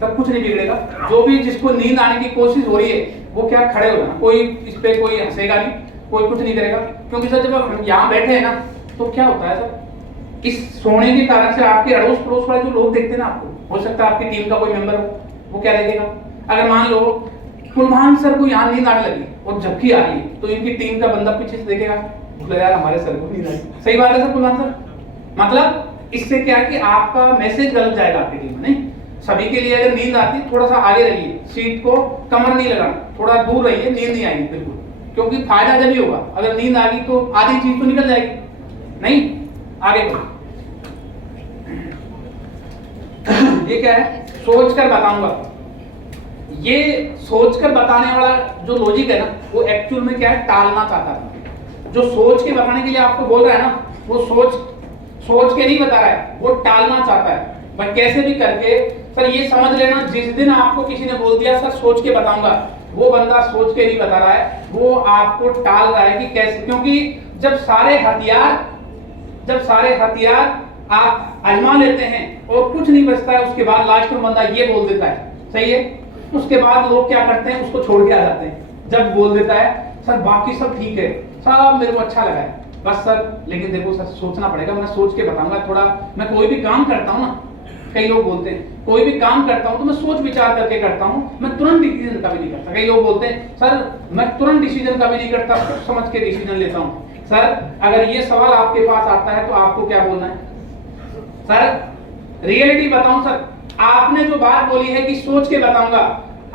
सब कुछ नहीं बिगड़ेगा। जो भी जिसको नींद आने की कोशिश हो रही है वो क्या खड़े हो जाना, कोई इस पे कोई हंसेगा नहीं, कोई कुछ नहीं करेगा। क्योंकि सर जब हम यहाँ बैठे हैं ना तो क्या होता है सर, इस सोने के कारण से आपके अड़ोस पड़ोस वाले जो लोग देखते हैं ना, आपको हो सकता है आपकी टीम का कोई मेंबर हो, वो क्या देखेगा। अगर मान लो कुलमान सर को यहाँ नींद आने लगी और झपकी आ रही है तो इनकी टीम का बंदा पीछे से देखेगा, यार हमारे सर को नींद आई। सही बात है सर कुलमान सर, मतलब इससे क्या है कि आपका मैसेज गलत जाएगा आपकी टीम में। नहीं, सभी के लिए अगर नींद आती थोड़ा सा आगे रहिए, सीट को कमर नहीं लगाना, थोड़ा दूर रहिए, नींद नहीं आएगी बिल्कुल। क्योंकि फायदा जब ही होगा, अगर नींद आ गई तो आधी चीज तो निकल जाएगी। नहीं, आगे बढ़ो। ये क्या है? सोचकर बताऊंगा। ये सोचकर बताने वाला जो लॉजिक है ना, वो एक्चुअल में क्या है, टालना चाहता था। जो सोच के बताने के लिए आपको बोल रहा है ना, वो सोच के नहीं बता रहा है, वो टालना चाहता है। बट कैसे भी करके सर ये समझ लेना, जिस दिन आपको किसी ने बोल दिया सर सोच के बताऊंगा, वो बंदा सोच के नहीं बता रहा है, वो आपको टाल रहा है कि कैसे। क्योंकि जब सारे हथियार आप आजमा लेते हैं और कुछ नहीं बचता है, उसके बाद लास्ट में बंदा ये बोल देता है, सही है, उसके बाद लोग क्या करते हैं, उसको छोड़ के आ जाते हैं। जब बोल देता है सर बाकी सब ठीक है, सब मेरे को अच्छा लगा है, बस सर लेकिन देखो सर सोचना पड़ेगा, मैं सोच के बताऊंगा थोड़ा। मैं कोई भी काम करता हूँ ना, कई लोग बोलते हैं कोई भी काम करता हूँ तो मैं सोच विचार करके करता हूँ, मैं तुरंत डिसीजन कभी नहीं करता। कई लोग बोलते हैं सर मैं तुरंत डिसीजन कभी नहीं करता, सोच समझ के डिसीजन लेता हूँ। सर अगर ये सवाल आपके पास आता है तो आपको क्या बोलना है? सर रियलिटी बताऊं सर, आपने जो बात बोली है कि सोच के बताऊंगा,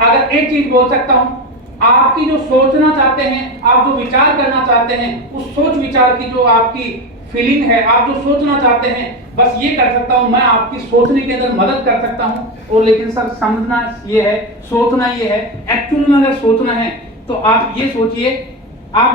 अगर एक चीज बोल सकता हूं, आपकी जो सोचना चाहते हैं, आप जो विचार करना चाहते हैं, उस सोच विचार की जो आपकी फीलिंग है, आप जो सोचना चाहते हैं, बस ये कर सकता हूं मैं, आपकी सोचने के अंदर मदद कर सकता हूं। और लेकिन सर समझना ये है, सोचना ये है, एक्चुअल में अगर सोचना है तो आप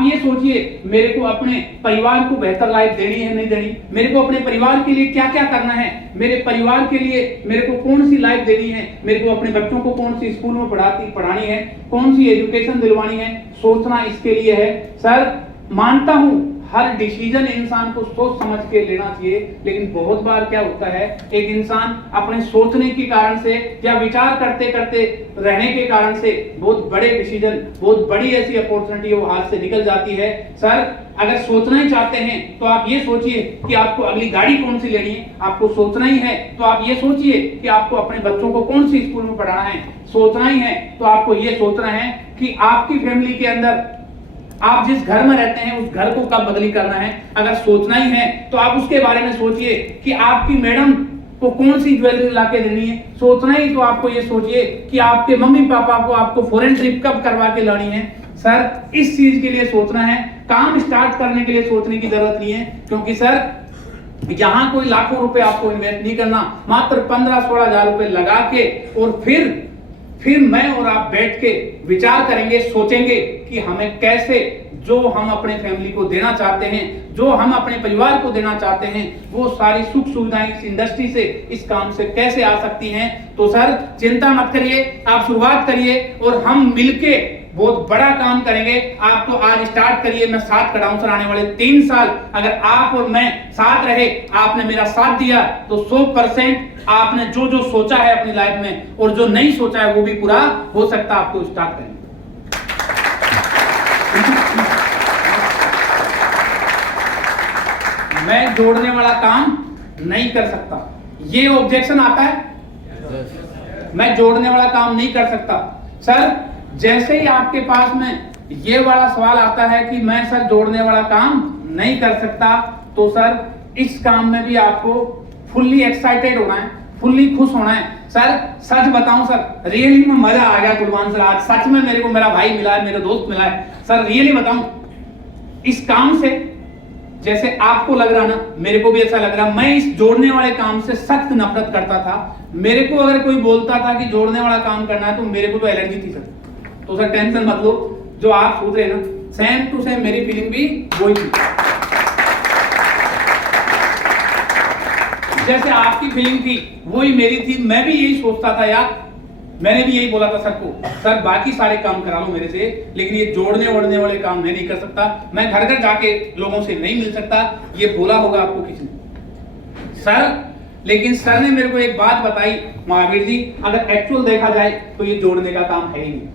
ये सोचिए मेरे को अपने परिवार को बेहतर लाइफ देनी है नहीं देनी, मेरे को अपने परिवार के लिए क्या क्या करना है, मेरे परिवार के लिए मेरे को कौन सी लाइफ देनी है, मेरे को अपने बच्चों को कौन सी स्कूल में पढ़ानी है, कौन सी एजुकेशन दिलवानी है, सोचना इसके लिए है। सर मानता हूं हर डिसीजन इंसान को सोच समझ के लेना चाहिए, लेकिन बहुत बार क्या होता है, एक इंसान अपने सोचने के कारण से या विचार करते करते रहने के कारण से बहुत बड़े डिसीजन, बहुत बड़ी ऐसी अपॉर्चुनिटी वो हाथ से निकल जाती है। सर अगर सोचना ही चाहते हैं तो आप ये सोचिए कि आपको अगली गाड़ी कौन सी लेनी है, आपको सोचना ही है तो आप ये सोचिए कि आपको अपने बच्चों को कौन सी स्कूल में पढ़ाना है, सोचना ही है तो आपको ये सोचना है कि आपकी फैमिली के अंदर आप जिस घर में रहते हैं उस घर को कब बदली करना है। अगर सोचना ही है तो आप उसके बारे में सोचिए कि आपकी मैडम को कौन सी ज्वेलरी लाके देनी है, सोचना ही तो आपको ये सोचिए कि आपके मम्मी पापा को आपको फॉरेन ट्रिप कब करवा के लानी है। सर इस चीज के लिए सोचना है, काम स्टार्ट करने के लिए सोचने की जरूरत नहीं है, क्योंकि सर यहाँ कोई लाखों रुपए आपको इन्वेस्ट नहीं करना, मात्र 15-16 हजार रुपए लगा के और फिर मैं और आप बैठ के विचार करेंगे, सोचेंगे कि हमें कैसे जो हम अपने फैमिली को देना चाहते हैं, जो हम अपने परिवार को देना चाहते हैं, वो सारी सुख सुविधाएं इस इंडस्ट्री से, इस काम से कैसे आ सकती हैं। तो सर चिंता मत करिए, आप शुरुआत करिए और हम मिलके बहुत बड़ा काम करेंगे। आप तो आज स्टार्ट करिए, मैं साथ खड़ा हूं सर। आने वाले 3 साल अगर आप और मैं साथ रहे, आपने मेरा साथ दिया तो 100% आपने जो जो सोचा है अपनी लाइफ में और जो नहीं सोचा है वो भी पूरा हो सकता है। आपको स्टार्ट करेंगे। मैं जोड़ने वाला काम नहीं कर सकता, ये ऑब्जेक्शन आता है। मैं जोड़ने वाला काम नहीं कर सकता। सर जैसे ही आपके पास में ये वाला सवाल आता है कि मैं सर जोड़ने वाला काम नहीं कर सकता, तो सर इस काम में भी आपको फुल्ली एक्साइटेड होना है, फुल्ली खुश होना है। सर सच बताऊं सर, रियली में मजा आ गया कुलवान सर, आज सच में मेरे को मेरा भाई मिला है, मेरा दोस्त मिला है। सर रियली बताऊं, इस काम से जैसे आपको लग रहा ना, मेरे को भी ऐसा लग रहा। मैं इस जोड़ने वाले काम से सख्त नफरत करता था। मेरे को अगर कोई बोलता था कि जोड़ने वाला काम करना है तो मेरे को तो एलर्जी थी सर। तो सर टेंशन मत लो, जो आप सोच रहे हैं ना, सेम टू सेम मेरी फीलिंग भी वही थी। जैसे आपकी फीलिंग थी वही मेरी थी। मैं भी यही सोचता था यार, मैंने भी यही बोला था सर को, सर बाकी सारे काम करा लो मेरे से, लेकिन ये जोड़ने वोड़ने वाले काम मैं नहीं कर सकता, मैं घर घर जाके लोगों से नहीं मिल सकता। ये बोला होगा आपको किसी ने सर। लेकिन सर ने मेरे को एक बात बताई, महावीर जी अगर एक्चुअल देखा जाए तो ये जोड़ने का काम है ही नहीं।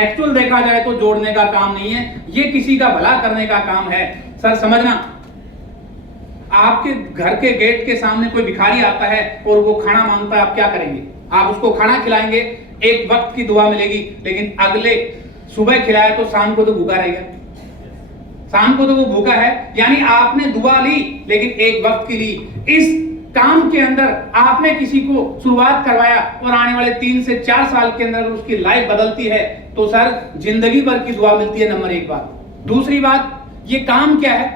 एक्चुअल देखा जाए तो जोड़ने का काम नहीं है, ये किसी का भला करने का काम है। सर समझना, आपके घर के गेट के सामने कोई भिखारी आता है और वो खाना मांगता है, आप क्या करेंगे? आप उसको खाना खिलाएंगे, एक वक्त की दुआ मिलेगी, लेकिन अगले सुबह खिलाए तो शाम को तो भूखा रहेगा, शाम को तो वो भूखा है। यानी आपने दुआ ली लेकिन एक वक्त की ली। इस काम के अंदर आपने किसी को शुरुआत करवाया और आने वाले 3 से 4 साल के अंदर उसकी लाइफ बदलती है, तो सर जिंदगी भर की दुआ मिलती है, नंबर 1 बात। दूसरी बात, ये काम क्या है,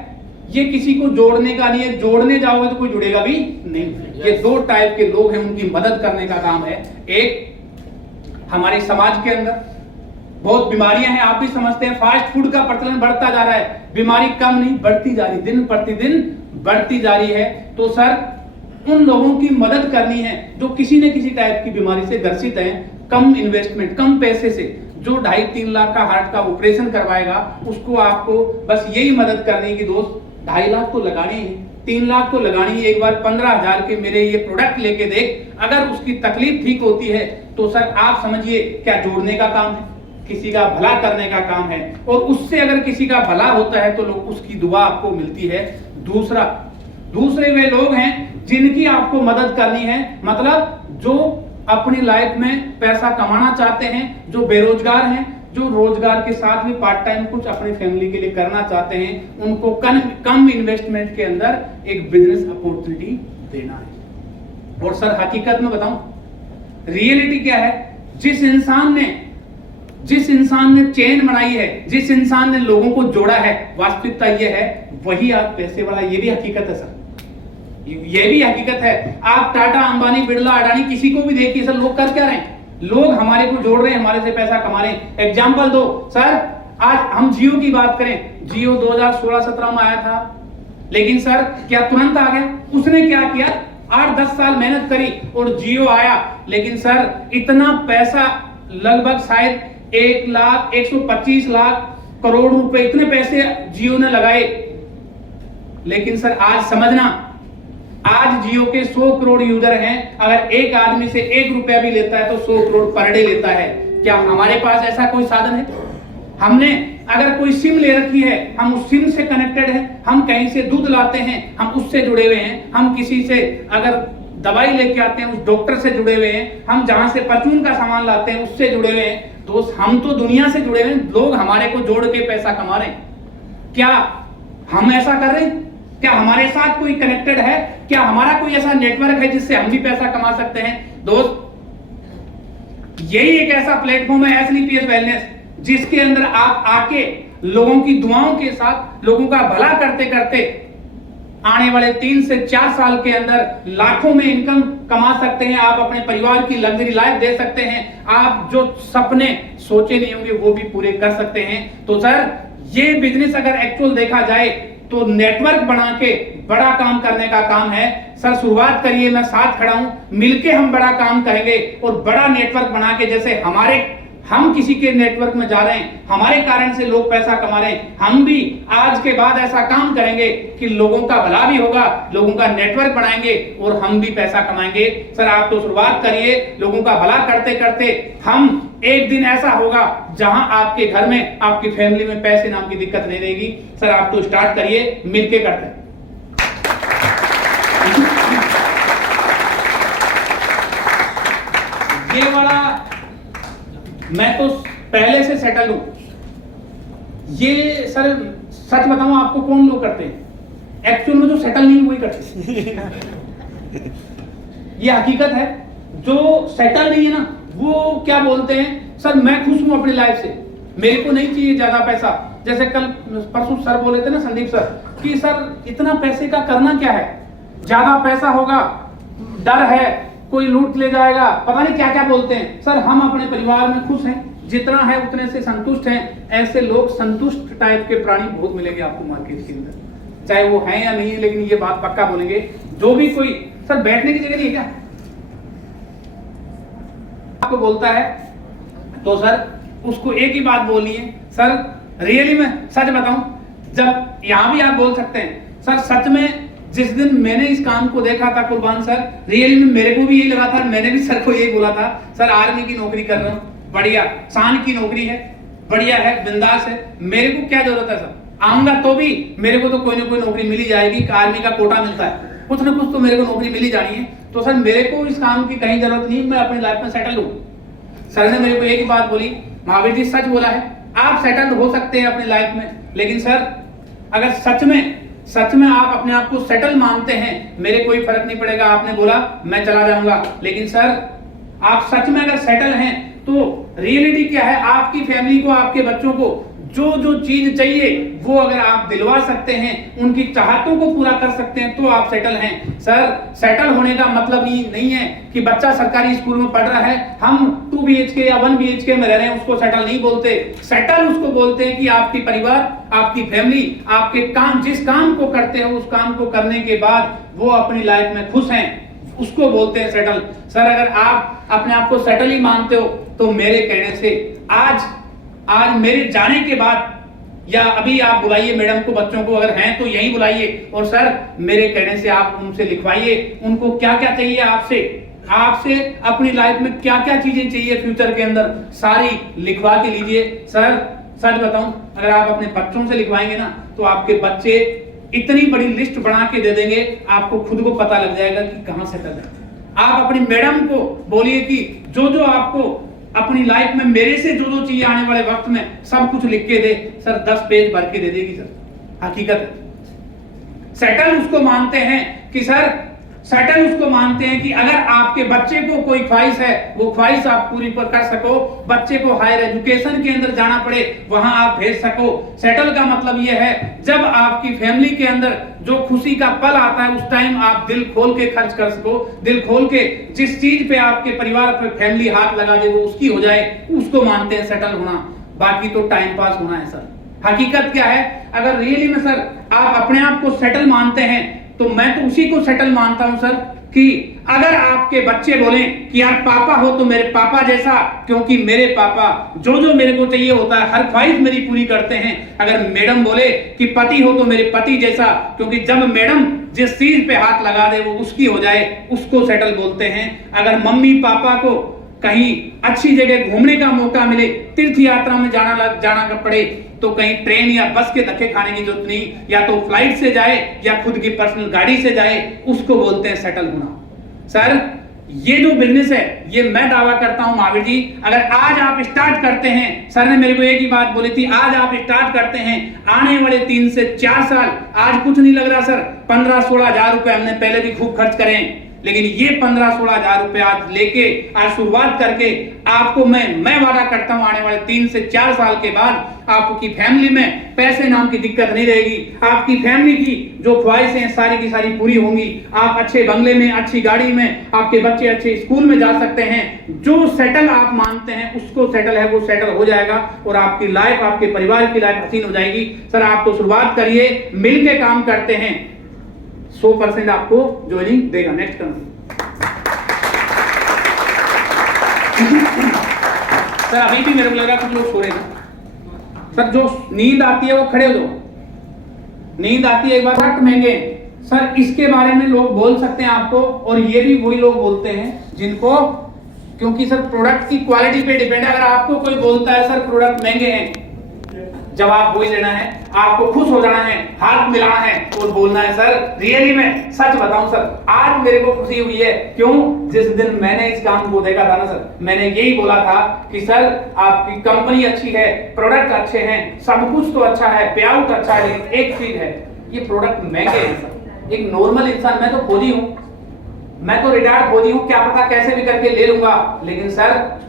ये किसी को जोड़ने का नहीं है, जोड़ने जाओगे तो कोई जुड़ेगा भी नहीं। ये 2 टाइप के लोग हैं, उनकी मदद करने का काम है। एक, हमारे समाज के अंदर बहुत बीमारियां हैं, आप भी समझते हैं, फास्ट फूड का प्रचलन बढ़ता जा रहा है, बीमारी कम नहीं बढ़ती जा रही, दिन प्रतिदिन बढ़ती जा रही है। तो सर उन लोगों की मदद करनी है जो किसी न किसी टाइप की बीमारी से ग्रसित हैं, कम इन्वेस्टमेंट, कम पैसे से, जो 2.5-3 लाख का हार्ट का ऑपरेशन करवाएगा, उसको आपको बस यही मदद करनी है कि दोस्त 2.5 लाख तो लगानी है, 3 लाख तो लगानी है, एक बार 15,000 के मेरे ये प्रोडक्ट लेके देख, अगर उसकी तकलीफ ठीक होती है तो सर आप समझिए क्या जोड़ने का काम है, किसी का भला करने का काम है, और उससे अगर किसी का भला होता है तो लोग उसकी दुआ आपको मिलती है। दूसरे वे लोग हैं जिनकी आपको मदद करनी है, मतलब जो अपनी लाइफ में पैसा कमाना चाहते हैं, जो बेरोजगार हैं, जो रोजगार के साथ भी पार्ट टाइम कुछ अपनी फैमिली के लिए करना चाहते हैं, उनको कम इन्वेस्टमेंट के अंदर एक बिजनेस अपॉर्चुनिटी देना है। और सर हकीकत में बताऊं, रियलिटी क्या है, जिस इंसान ने चेन बनाई है, जिस इंसान ने लोगों को जोड़ा है, वास्तविकता यह है वही आज पैसे वाला, ये भी हकीकत है सर, ये भी हकीकत है। आप टाटा, अंबानी, बिरला, अडानी किसी को भी देखिए सर, लोग कर क्या रहे हैं, लोग हमारे को जोड़ रहे हैं, हमारे से पैसा कमा रहे हैं। एग्जांपल दो सर, आज हम जियो की बात करें, जियो 2016-17 में आया था, लेकिन सर क्या तुरंत आ गया? उसने क्या किया, 8-10 साल मेहनत करी और जियो आया, लेकिन सर इतना पैसा, लगभग शायद 1 लाख 125 लाख करोड़ रुपए, इतने पैसे जियो ने लगाए, लेकिन सर आज समझना, आज जियो के 100 करोड़ यूजर हैं, अगर एक आदमी से 1 रुपया भी लेता है तो 100 करोड़ पर डे लेता है। क्या हमारे पास ऐसा कोई साधन है? हमने अगर कोई सिम ले रखी है, हम उस सिम से कनेक्टेड हैं, हम कहीं से दूध लाते हैं, हम उससे जुड़े हुए हैं, हम किसी से अगर दवाई लेके आते हैं उस डॉक्टर से जुड़े हुए हैं, हम जहां से परचून का सामान लाते हैं उससे जुड़े हुए हैं। दोस्त हम तो दुनिया से जुड़े हुए हैं, लोग हमारे को जोड़ के पैसा कमा रहे हैं। क्या हम ऐसा कर रहे हैं? क्या हमारे साथ कोई कनेक्टेड है? क्या हमारा कोई ऐसा नेटवर्क है जिससे हम भी पैसा कमा सकते हैं? दोस्त यही एक ऐसा प्लेटफॉर्म है एसलीपीएस वेलनेस, जिसके अंदर आप आके लोगों की दुआओं के साथ लोगों का भला करते करते आने वाले 3 से 4 साल के अंदर लाखों में इनकम कमा सकते हैं। आप अपने परिवार की लग्जरी लाइफ दे सकते हैं, आप जो सपने सोचे नहीं होंगे वो भी पूरे कर सकते हैं। तो सर ये बिजनेस अगर एक्चुअल देखा जाए तो नेटवर्क बना के बड़ा काम करने का काम है। सर शुरुआत करिए, मैं साथ खड़ा हूं, मिलके हम बड़ा काम करेंगे और बड़ा नेटवर्क बना के, जैसे हम किसी के नेटवर्क में जा रहे हैं, हमारे कारण से लोग पैसा कमा रहे हैं, हम भी आज के बाद ऐसा काम करेंगे कि लोगों का भला भी होगा, लोगों का नेटवर्क बनाएंगे और हम भी पैसा कमाएंगे। सर आप तो शुरुआत करिए, लोगों का भला करते करते हम एक दिन ऐसा होगा जहां आपके घर में, आपकी फैमिली में पैसे नाम की दिक्कत नहीं रहेगी। सर आप तो स्टार्ट करिए, मिलके करते हैं। ये वाला मैं तो पहले से सेटल हूं। ये सर सच बताऊं आपको, कौन लोग करते हैं एक्चुअल में, जो सेटल नहीं वही करते। ये हकीकत है, जो सेटल नहीं है ना वो क्या बोलते हैं, सर मैं खुश हूं अपनी लाइफ से, मेरे को नहीं चाहिए ज्यादा पैसा। जैसे कल परसों सर बोले थे ना, संदीप सर, कि सर इतना पैसे का करना क्या है, ज्यादा पैसा होगा डर है कोई लूट ले जाएगा, पता नहीं क्या क्या बोलते हैं। सर हम अपने परिवार में खुश हैं, जितना है उतने से संतुष्ट हैं। ऐसे लोग, संतुष्ट टाइप के प्राणी बहुत मिलेंगे आपको मार्केट के अंदर, चाहे वो हैं या नहीं है, लेकिन ये बात पक्का बोलेंगे। जो भी कोई सर बैठने की जगह नहीं है क्या आपको बोलता है, तो सर उसको एक ही बात बोलनी है, सर रियली में सच बताऊं, जब यहां भी आप बोल सकते हैं सर, सच में जिस दिन मैंने इस काम को देखा था कुर्बान सर, रियली में मेरे को भी यही लगा था, मैंने भी सर को यही बोला था, सर आर्मी की नौकरी कर रहा हूं, बढ़िया शान की नौकरी है, बढ़िया है, बिंदास है, मेरे को क्या जरूरत है सर, आऊंगा तो भी मेरे को तो कोई ना कोई नौकरी मिल ही जाएगी, आर्मी का कोटा मिलता है, कुछ ना कुछ तो मेरे को नौकरी मिल ही जानी है। तो सर मेरे को इस काम की कहीं जरूरत नहीं, मैं अपनी लाइफ में सेटल हूं। सर ने मेरे को एक ही बात बोली, महावीर जी सच बोला है, आप सेटल्ड हो सकते हैं अपनी लाइफ में, लेकिन सर अगर सच में सच में आप अपने आप को सेटल मानते हैं, मेरे कोई फर्क नहीं पड़ेगा, आपने बोला मैं चला जाऊंगा, लेकिन सर आप सच में अगर सेटल हैं तो रियलिटी क्या है, आपकी फैमिली को, आपके बच्चों को जो जो चीज चाहिए वो अगर आप दिलवा सकते हैं, उनकी चाहतों को पूरा कर सकते हैं, तो आप सेटल हैं। सर सेटल होने का मतलब ये नहीं है कि बच्चा सरकारी स्कूल में पढ़ रहा है, हम 2 BHK या 1 BHK में रह रहे हैं, उसको सेटल नहीं बोलते। सेटल उसको बोलते हैं कि आपकी परिवार, आपकी फैमिली, आपके काम, जिस काम को करते हो उस काम को करने के बाद वो अपनी लाइफ में खुश हैं, उसको बोलते हैं सेटल। सर अगर आप अपने आप को सेटल ही मानते हो तो मेरे कहने से आज मेरे जाने के बाद या अभी आप बुलाइए मैडम को, बच्चों को अगर हैं तो यहीं बुलाइए, और सर मेरे कहने से आप उनसे लिखवाइए उनको क्या क्या चाहिए, आपसे अपनी लाइफ में क्या क्या चीजें चाहिए फ्यूचर के अंदर, सारी लिखवा के लीजिए। सर सच बताऊं, अगर आप अपने बच्चों से लिखवाएंगे ना तो आपके बच्चे इतनी बड़ी लिस्ट बना के दे देंगे, आपको खुद को पता लग जाएगा कि कहां से कर। आप अपनी मैडम को बोलिए कि जो जो आपको अपनी लाइफ में मेरे से जो जो चाहिए आने वाले वक्त में सब कुछ लिख के दे। सर 10 पेज भर के दे देगी सर, हकीकत है। सेटल उसको मानते हैं कि सर, सेटल उसको मानते हैं कि अगर आपके बच्चे को कोई ख्वाहिश है, वो ख्वाहिश आप पूरी कर सको, बच्चे को हायर एजुकेशन के अंदर जाना पड़े वहां आप भेज सको। सेटल का मतलब ये है जब आपकी फैमिली के अंदर जो खुशी का पल आता है उस टाइम आप दिल खोल के खर्च कर सको, दिल खोल के जिस चीज पे आपके परिवार पे फैमिली हाथ लगा दे वो उसकी हो जाए, उसको मानते हैं सेटल होना। बाकी तो टाइम पास होना है सर। हकीकत क्या है, अगर रियली में सर आप अपने आप को सेटल मानते हैं तो मैं तो उसी को सेटल मानता हूं सर, कि अगर आपके बच्चे बोलें कि यार पापा हो तो मेरे पापा जैसा, क्योंकि मेरे पापा जो जो मेरे को चाहिए होता है हर ख्वाहिश मेरी पूरी करते हैं। अगर मैडम बोले कि पति हो तो मेरे पति जैसा, क्योंकि जब मैडम जिस चीज पे हाथ लगा दे वो उसकी हो जाए, उसको सेटल बोलते हैं। अगर मम्मी पापा को कहीं अच्छी जगह घूमने का मौका मिले, तीर्थ यात्रा में जाना पड़े, तो कहीं ट्रेन या बस के धक्के खाने की जरूरत नहीं, या तो फ्लाइट से जाए या खुद की पर्सनल गाड़ी से जाए, उसको बोलते हैं सेटल होना। सर ये जो बिजनेस है ये मैं दावा करता हूं महावीर जी, अगर आज आप स्टार्ट करते हैं, सर ने मेरे को एक ही बात बोली थी, आज आप स्टार्ट करते हैं, आने वाले 3 से 4 साल, आज कुछ नहीं लग रहा सर, 15-16 हजार रुपए हमने पहले भी खूब खर्च करें, लेकिन ये 15-16 हजार रुपए आज लेके, आज शुरुआत करके आपको मैं वादा करता हूं आने वाले 3 से 4 साल के बाद आपकी फैमिली में पैसे नाम की दिक्कत नहीं रहेगी। आपकी फैमिली की जो ख्वाहिशें हैं सारी की सारी पूरी होंगी। आप अच्छे बंगले में, अच्छी गाड़ी में, आपके बच्चे अच्छे स्कूल में जा सकते हैं। जो सेटल आप मानते हैं उसको सेटल है वो सेटल हो जाएगा, और आपकी लाइफ, आपके परिवार की लाइफ हसीन हो जाएगी। सर आप तो शुरुआत करिए, मिलके काम करते हैं, 100% आपको ज्वाइनिंग देगा। नेक्स्ट सर अभी भी मेरे को लगा कुछ लोग सो रहे हैं सर, जो नींद आती है वो खड़े हो जाओ, नींद आती है एक बार। प्रोडक्ट महंगे सर, इसके बारे में लोग बोल सकते हैं आपको, और ये भी वही लोग बोलते हैं जिनको, क्योंकि सर प्रोडक्ट की क्वालिटी पे डिपेंड है। अगर आपको कोई बोलता है सर प्रोडक्ट महंगे हैं, जवाब वही देना है, आपको खुश हो जाना है, हाथ मिलाना है और बोलना है सर रियली में सच बताऊं सर आज मेरे को खुशी हुई है। क्यों? जिस दिन मैंने इस काम को देखा था ना सर, मैंने यही बोला था कि सर आपकी कंपनी अच्छी है, प्रोडक्ट अच्छे हैं, सब कुछ तो अच्छा है, पे आउट अच्छा है, लेकिन एक चीज है, ये प्रोडक्ट महंगे हैं सर। एक नॉर्मल इंसान, मैं तो फौजी हूं, मैं तो रिटायर्ड फौजी हूं, क्या पता कैसे भी करके ले लूंगा, लेकिन सर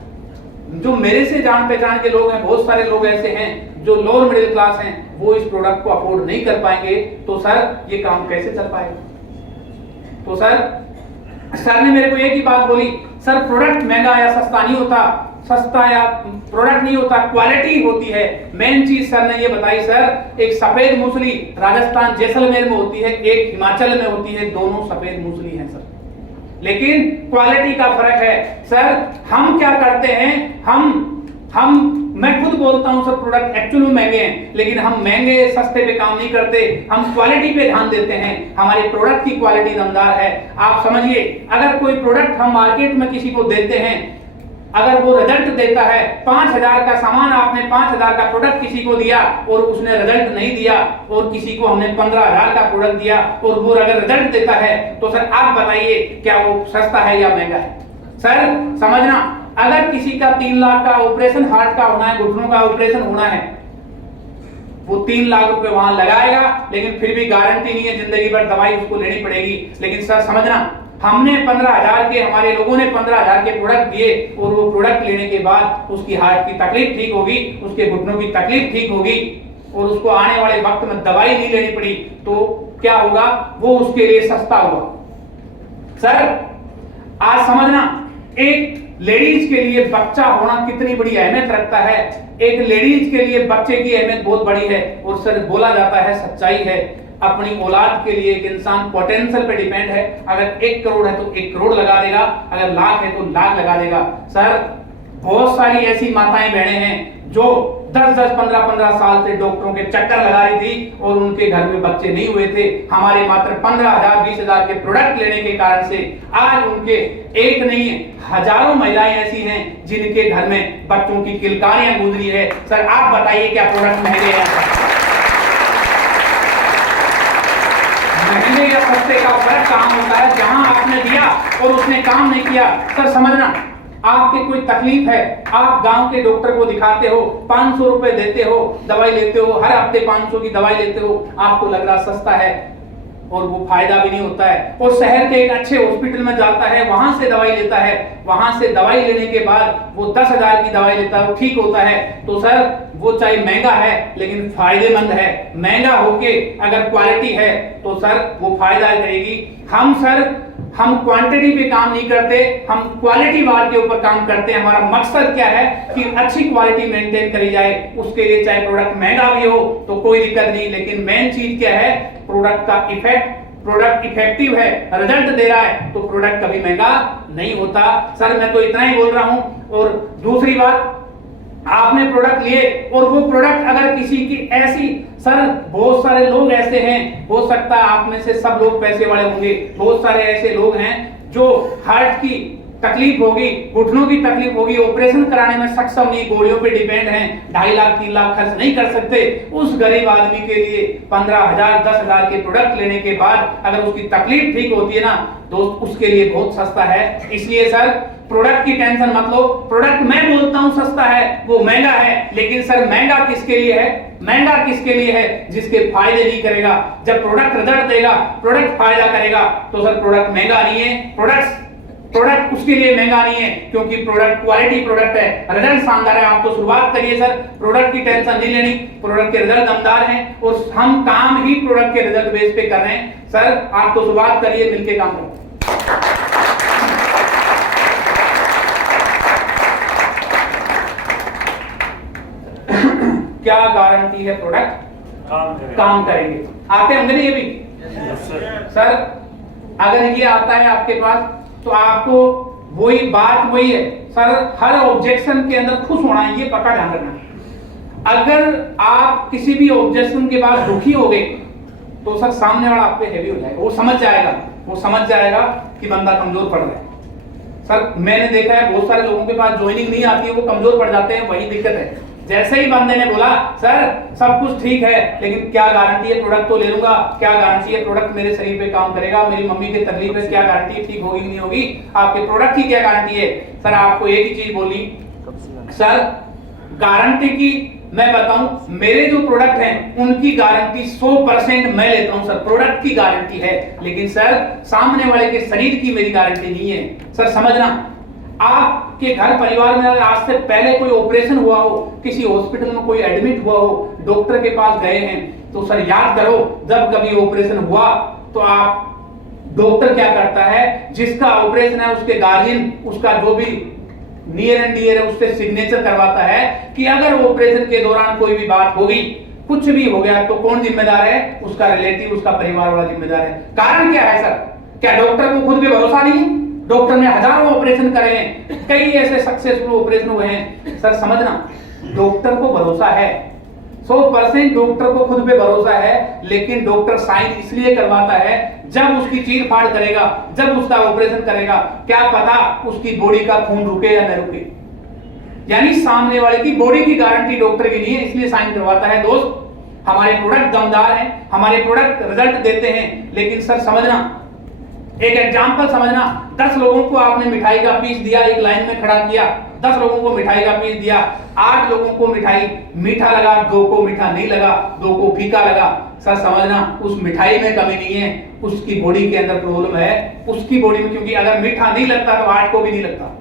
जो मेरे से जान पहचान के लोग हैं, बहुत सारे लोग ऐसे हैं जो लोअर मिडिल क्लास हैं, वो इस प्रोडक्ट को अफोर्ड नहीं कर पाएंगे, तो सर ये काम कैसे चल पाएगा? तो सर ने मेरे को एक ही बात बोली, सर प्रोडक्ट महंगा या सस्ता नहीं होता, सस्ता या प्रोडक्ट नहीं होता, क्वालिटी होती है। मेन चीज सर ने ये बताई सर, एक सफेद मूसली राजस्थान जैसलमेर में होती है, एक हिमाचल में होती है, दोनों सफेद मूसली हैं सर, लेकिन क्वालिटी का फर्क है। सर हम क्या करते हैं, मैं खुद बोलता हूं सर प्रोडक्ट एक्चुअली महंगे हैं, लेकिन हम महंगे सस्ते पे काम नहीं करते, हम क्वालिटी पे ध्यान देते हैं। हमारे प्रोडक्ट की क्वालिटी दमदार है। आप समझिए, अगर कोई प्रोडक्ट हम मार्केट में किसी को देते हैं, अगर वो रिजल्ट देता है, 5000 का सामान आपने 5000 का प्रोडक्ट किसी को दिया और उसने रिजल्ट नहीं दिया, और किसी को हमने 15000 का प्रोडक्ट दिया और वो अगर रिजल्ट देता है, तो सर आप बताइए क्या वो सस्ता है या महंगा है? सर समझना, अगर किसी का 3 लाख का ऑपरेशन हार्ट का होना है, घुटनों का ऑपरेशन होना है, वो 3 लाख रुपए वहां लगाएगा, लेकिन फिर भी गारंटी नहीं है, जिंदगी भर दवाई उसको लेनी पड़ेगी। लेकिन सर समझना, हमने 15,000 के, हमारे लोगों ने 15,000 के प्रोडक्ट दिए और वो प्रोडक्ट लेने के बाद उसकी हार्ट की तकलीफ ठीक होगी, उसके घुटनों की तकलीफ ठीक होगी और उसको आने वाले वक्त में दवाई नहीं लेनी पड़ी, तो क्या होगा, वो उसके लिए सस्ता हुआ। सर आज समझना, एक लेडीज के लिए बच्चा होना कितनी बड़ी अहमियत रखता है। एक लेडीज के लिए बच्चे की अहमियत बहुत बड़ी है। और सर बोला जाता है, सच्चाई है, अपनी औलाद के लिए एक इंसान पोटेंशियल पे डिपेंड है। अगर 1 करोड़ है तो 1 करोड़ लगा देगा, अगर लाख है तो लाख लगा देगा। सर बहुत सारी ऐसी माताएं बहनें हैं जो 10-10, 15-15 साल से डॉक्टरों के चक्कर लगा रही थी और उनके घर में बच्चे नहीं हुए थे। हमारे मात्र 15,000, 20,000 के प्रोडक्ट लेने के कारण से आज उनके एक नहीं हजारों महिलाएं ऐसी हैं जिनके घर में बच्चों की किलकारियां गुजरी है। सर आप बताइए, क्या प्रोडक्ट महंगे हैं? महंगे या सस्ते का फर्क काम होता है। जहां आपने दिया और उसने काम नहीं किया, सर समझना, आपके कोई तकलीफ है, आप गांव के डॉक्टर को दिखाते हो, 500 रुपए देते हो, दवाई लेते हो, हर हफ्ते 500 की दवाई लेते हो, आपको लग रहा सस्ता है और वो फायदा भी नहीं होता है। और शहर के एक अच्छे हॉस्पिटल में जाता है, वहां से दवाई लेता है, वहां से दवाई लेने के बाद वो 10,000 की दवाई लेता है, ठीक होता है। तो सर वो चाहे महंगा है लेकिन फायदेमंद है। महंगा होके अगर क्वालिटी है तो सर वो फायदा करेगी। हम क्वांटिटी पे काम नहीं करते, हम क्वालिटी वार के ऊपर काम करते हैं। हमारा मकसद क्या है कि अच्छी क्वालिटी मेंटेन करी जाए। उसके लिए चाहे प्रोडक्ट महंगा भी हो तो कोई दिक्कत नहीं, लेकिन मेन चीज क्या है, प्रोडक्ट का इफेक्ट। प्रोडक्ट इफेक्टिव है, रिजल्ट दे रहा है, तो प्रोडक्ट कभी महंगा नहीं होता। सर मैं तो इतना ही बोल रहा हूं। और दूसरी बात, आपने प्रोडक्ट लिए और वो प्रोडक्ट अगर किसी की ऐसी, सर बहुत सारे लोग ऐसे हैं, हो सकता है आप में से सब लोग पैसे वाले होंगे, बहुत सारे ऐसे लोग हैं जो हार्ट की तकलीफ होगी, घुटनों की तकलीफ होगी, ऑपरेशन कराने में सक्षम नहीं, गोलियों पे डिपेंड हैं, 2.5 लाख 3 लाख खर्च नहीं कर सकते। उस गरीब आदमी के लिए 15,000 10,000 के प्रोडक्ट लेने के बाद अगर उसकी तकलीफ ठीक होती है ना, दोस्त उसके लिए बहुत सस्ता है। इसलिए सर प्रोडक्ट की टेंशन मत लो। प्रोडक्ट मैं बोलता हूं सस्ता है, वो महंगा है, लेकिन सर महंगा किसके लिए है? महंगा किसके लिए है? जिसके फायदे नहीं करेगा। जब प्रोडक्ट रिजल्ट देगा, प्रोडक्ट फायदा करेगा, तो सर प्रोडक्ट महंगा नहीं है। प्रोडक्ट उसके लिए महंगा नहीं है, क्योंकि प्रोडक्ट क्वालिटी प्रोडक्ट है, रिजल्ट शानदार है। आप तो शुरुआत करिए सर, प्रोडक्ट की टेंशन नहीं लेनी, प्रोडक्ट के रिजल्ट दमदार हैं और हम काम ही प्रोडक्ट के रिजल्ट बेस पे कर रहे हैं। सर आप तो शुरुआत करिए, मिलके काम करो। क्या गारंटी है प्रोडक्ट काम करेंगे? आते होंगे ना ये भी? सर अगर ये आता है आपके पास तो आपको वही बात वही है सर, हर ऑब्जेक्शन के अंदर खुश होना है, ये पक्का ध्यान रखना। अगर आप किसी भी ऑब्जेक्शन के बाद दुखी हो गए तो सर सामने वाला आप पे हैवी हो जाएगा, वो समझ जाएगा कि बंदा कमजोर पड़ रहा है। सर मैंने देखा है बहुत सारे लोगों के पास ज्वाइनिंग नहीं आती है, वो कमजोर पड़ जाते हैं, वही दिक्कत है। जैसे ही बंदे ने बोला सर सब कुछ ठीक है लेकिन क्या गारंटी है प्रोडक्ट तो ले लूंगा, क्या गारंटी है प्रोडक्ट मेरे शरीर पे काम करेगा, मेरी मम्मी की तकलीफ है, क्या गारंटी है ठीक होगी नहीं होगी, आपके प्रोडक्ट की क्या गारंटी है? सर आपको एक ही चीज बोलनी, सर गारंटी की मैं बताऊं, मेरे जो प्रोडक्ट हैं उनकी गारंटी 100% मैं लेता हूं सर, प्रोडक्ट की गारंटी है, लेकिन सर सामने वाले के शरीर की मेरी गारंटी नहीं है। सर समझना, आपके घर परिवार में आज से पहले कोई ऑपरेशन हुआ हो, किसी हॉस्पिटल में कोई एडमिट हुआ हो, डॉक्टर के पास गए हैं, तो सर याद करो जब कभी ऑपरेशन हुआ तो आप डॉक्टर क्या करता है, जिसका ऑपरेशन है उसके गार्जियन, उसका जो भी नियर एंड डियर है उससे सिग्नेचर करवाता है कि अगर ऑपरेशन के दौरान कोई भी बात होगी, कुछ भी हो गया तो कौन जिम्मेदार है? उसका रिलेटिव, उसका परिवार वाला जिम्मेदार है। कारण क्या है सर? क्या डॉक्टर को खुद पे भरोसा नहीं है? डॉक्टर ने हजारों ऑपरेशन करे हैं, कई ऐसे सक्सेसफुल ऑपरेशन हुए हैं। सर समझना, डॉक्टर को भरोसा है, 100% डॉक्टर को खुद पे भरोसा है, लेकिन डॉक्टर साइन इसलिए करवाता है जब उसकी चीर फाड़ करेगा, जब उसका ऑपरेशन करेगा, क्या पता उसकी बॉडी का खून रुके या न रुके। यानी सामने वाले की बॉडी की गारंटी डॉक्टर की नहीं है, इसलिए साइन करवाता है। दोस्त हमारे प्रोडक्ट दमदार हैं, हमारे प्रोडक्ट रिजल्ट देते हैं, लेकिन सर समझना एक एग्जाम्पल समझना, 10 लोगों को आपने मिठाई का पीस दिया, एक लाइन में खड़ा किया, 10 लोगों को मिठाई का पीस दिया, 8 लोगों को मिठाई मीठा लगा, 2 को मीठा नहीं लगा, 2 को फीका लगा। सर समझना, उस मिठाई में कमी नहीं है, उसकी बॉडी के अंदर प्रॉब्लम है, उसकी बॉडी में, क्योंकि अगर मीठा नहीं लगता तो 8 को भी नहीं लगता।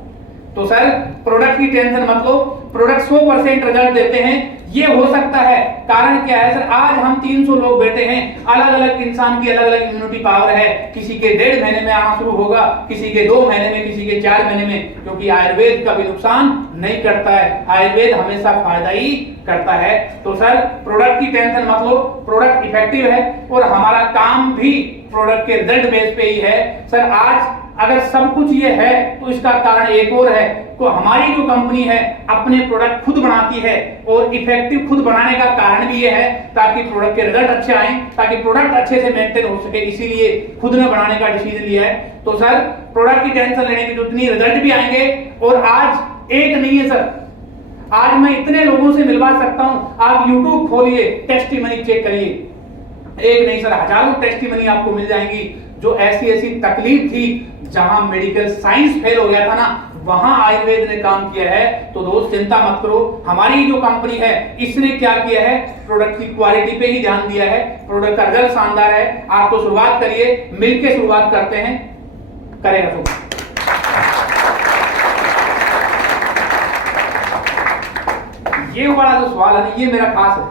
तो सर प्रोडक्ट की टेंशन मत लो, प्रोडक्ट 100% रिजल्ट देते हैं। ये हो सकता है, कारण क्या है सर, आज हम 300 लोग बैठे हैं, अलग अलग इंसान की अलग अलग इम्यूनिटी पावर है, किसी के 1.5 महीने में आना शुरू होगा, किसी के 2 महीने में, किसी के 4 महीने में, क्योंकि आयुर्वेद कभी नुकसान नहीं करता है, आयुर्वेद हमेशा फायदा ही करता है। तो सर प्रोडक्ट की टेंशन मत लो, प्रोडक्ट इफेक्टिव है और हमारा काम भी प्रोडक्ट के रिजल्ट बेस पे ही है। सर आज अगर सब कुछ ये है तो इसका कारण एक और है, तो हमारी जो कंपनी है अपने प्रोडक्ट खुद बनाती है और इफेक्टिव खुद बनाने का कारण भी ये है ताकि प्रोडक्ट के रिजल्ट अच्छे आए, ताकि प्रोडक्ट अच्छे से मेंटेन हो सके, इसीलिए खुद ने बनाने का डिसीजन लिया है। तो सर प्रोडक्ट की टेंशन लेने की जरूरत नहीं, रिजल्ट भी आएंगे। और आज एक नहीं है सर, आज मैं इतने लोगों से मिलवा सकता हूं, आप यूट्यूब खोलिए, टेस्टिमनी चेक करिए, एक नहीं सर हजारों टेस्टिमनी आपको मिल जाएंगी, जो ऐसी ऐसी तकलीफ थी जहां मेडिकल साइंस फेल हो गया था ना, वहां आयुर्वेद ने काम किया है। तो दोस्त चिंता मत करो, हमारी जो कंपनी है इसने क्या किया है, प्रोडक्ट की क्वालिटी पे ही ध्यान दिया है, प्रोडक्ट का रिजल्ट शानदार है। आप तो शुरुआत करिए, मिलके शुरुआत करते हैं, करेगा शुरुआत। ये वाला जो सवाल है ना, ये मेरा खास है,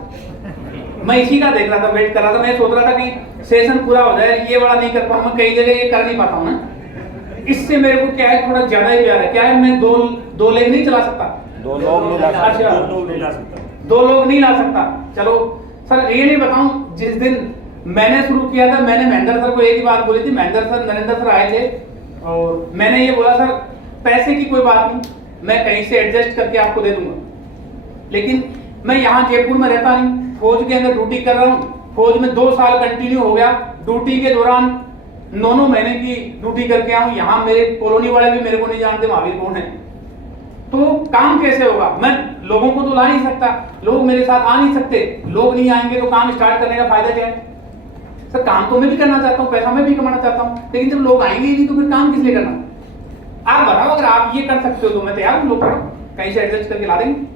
मैं इसी का देख रहा था, वेट कर रहा था, मैं सोच रहा था कि सेशन पूरा हो जाए, ये वाला नहीं कर पाऊंगा, कई जगह ये कर नहीं पाता हूं ना, इससे मेरे को क्या है थोड़ा ज्यादा ही प्यार है। क्या है, मैं दो लेग नहीं चला सकता, 2 लोग नहीं ला सकता, अच्छा 2 लोग नहीं ला सकता, 2 लोग नहीं ला सकता। चलो सर रियली बताऊं, जिस दिन मैंने शुरू किया था, मैंने महेंद्र सर को एक ही बात बोली थी, महेंद्र सर नरेंद्र सर आए थे और मैंने ये बोला सर पैसे की कोई बात नहीं, मैं कहीं से एडजस्ट करके आपको दे दूंगा, लेकिन मैं यहाँ जयपुर में रहता नहीं, फौज के अंदर ड्यूटी कर रहा हूँ, फौज में 2 साल कंटिन्यू हो गया, ड्यूटी के दौरान 9 महीने की ड्यूटी करके आऊं, यहाँ मेरे कॉलोनी वाले भी मेरे को नहीं जानते महावीर कौन है, तो काम कैसे होगा, मैं लोगों को तो ला नहीं सकता, लोग मेरे साथ आ नहीं सकते, लोग नहीं आएंगे तो काम स्टार्ट करने का फायदा क्या है। सर काम तो मैं भी करना चाहता हूँ, पैसा मैं भी कमाना चाहता हूँ, लेकिन जब लोग आएंगे ही नहीं तो फिर काम किस लिए करना। आप बताओ, अगर आप ये कर सकते हो तो मैं तैयार हूँ, लोग कहीं से एडजस्ट करके ला देंगे।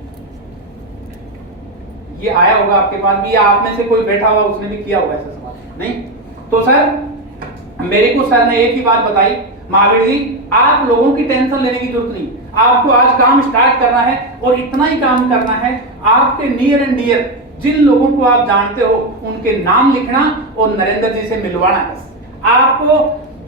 ये आया होगा आपके पास भी, या आप में से कोई बैठा हुआ उसने भी किया होगा ऐसा सवाल, नहीं? तो सर मेरे को सर ने एक ही बात बताई, महावीर जी आप लोगों की टेंशन लेने की जरूरत नहीं, आपको आज काम स्टार्ट करना है और इतना ही काम करना है, आपके नियर एंड डियर जिन लोगों को आप जानते हो उनके नाम लिखना और नरेंद्र जी से मिलवाना है। आपको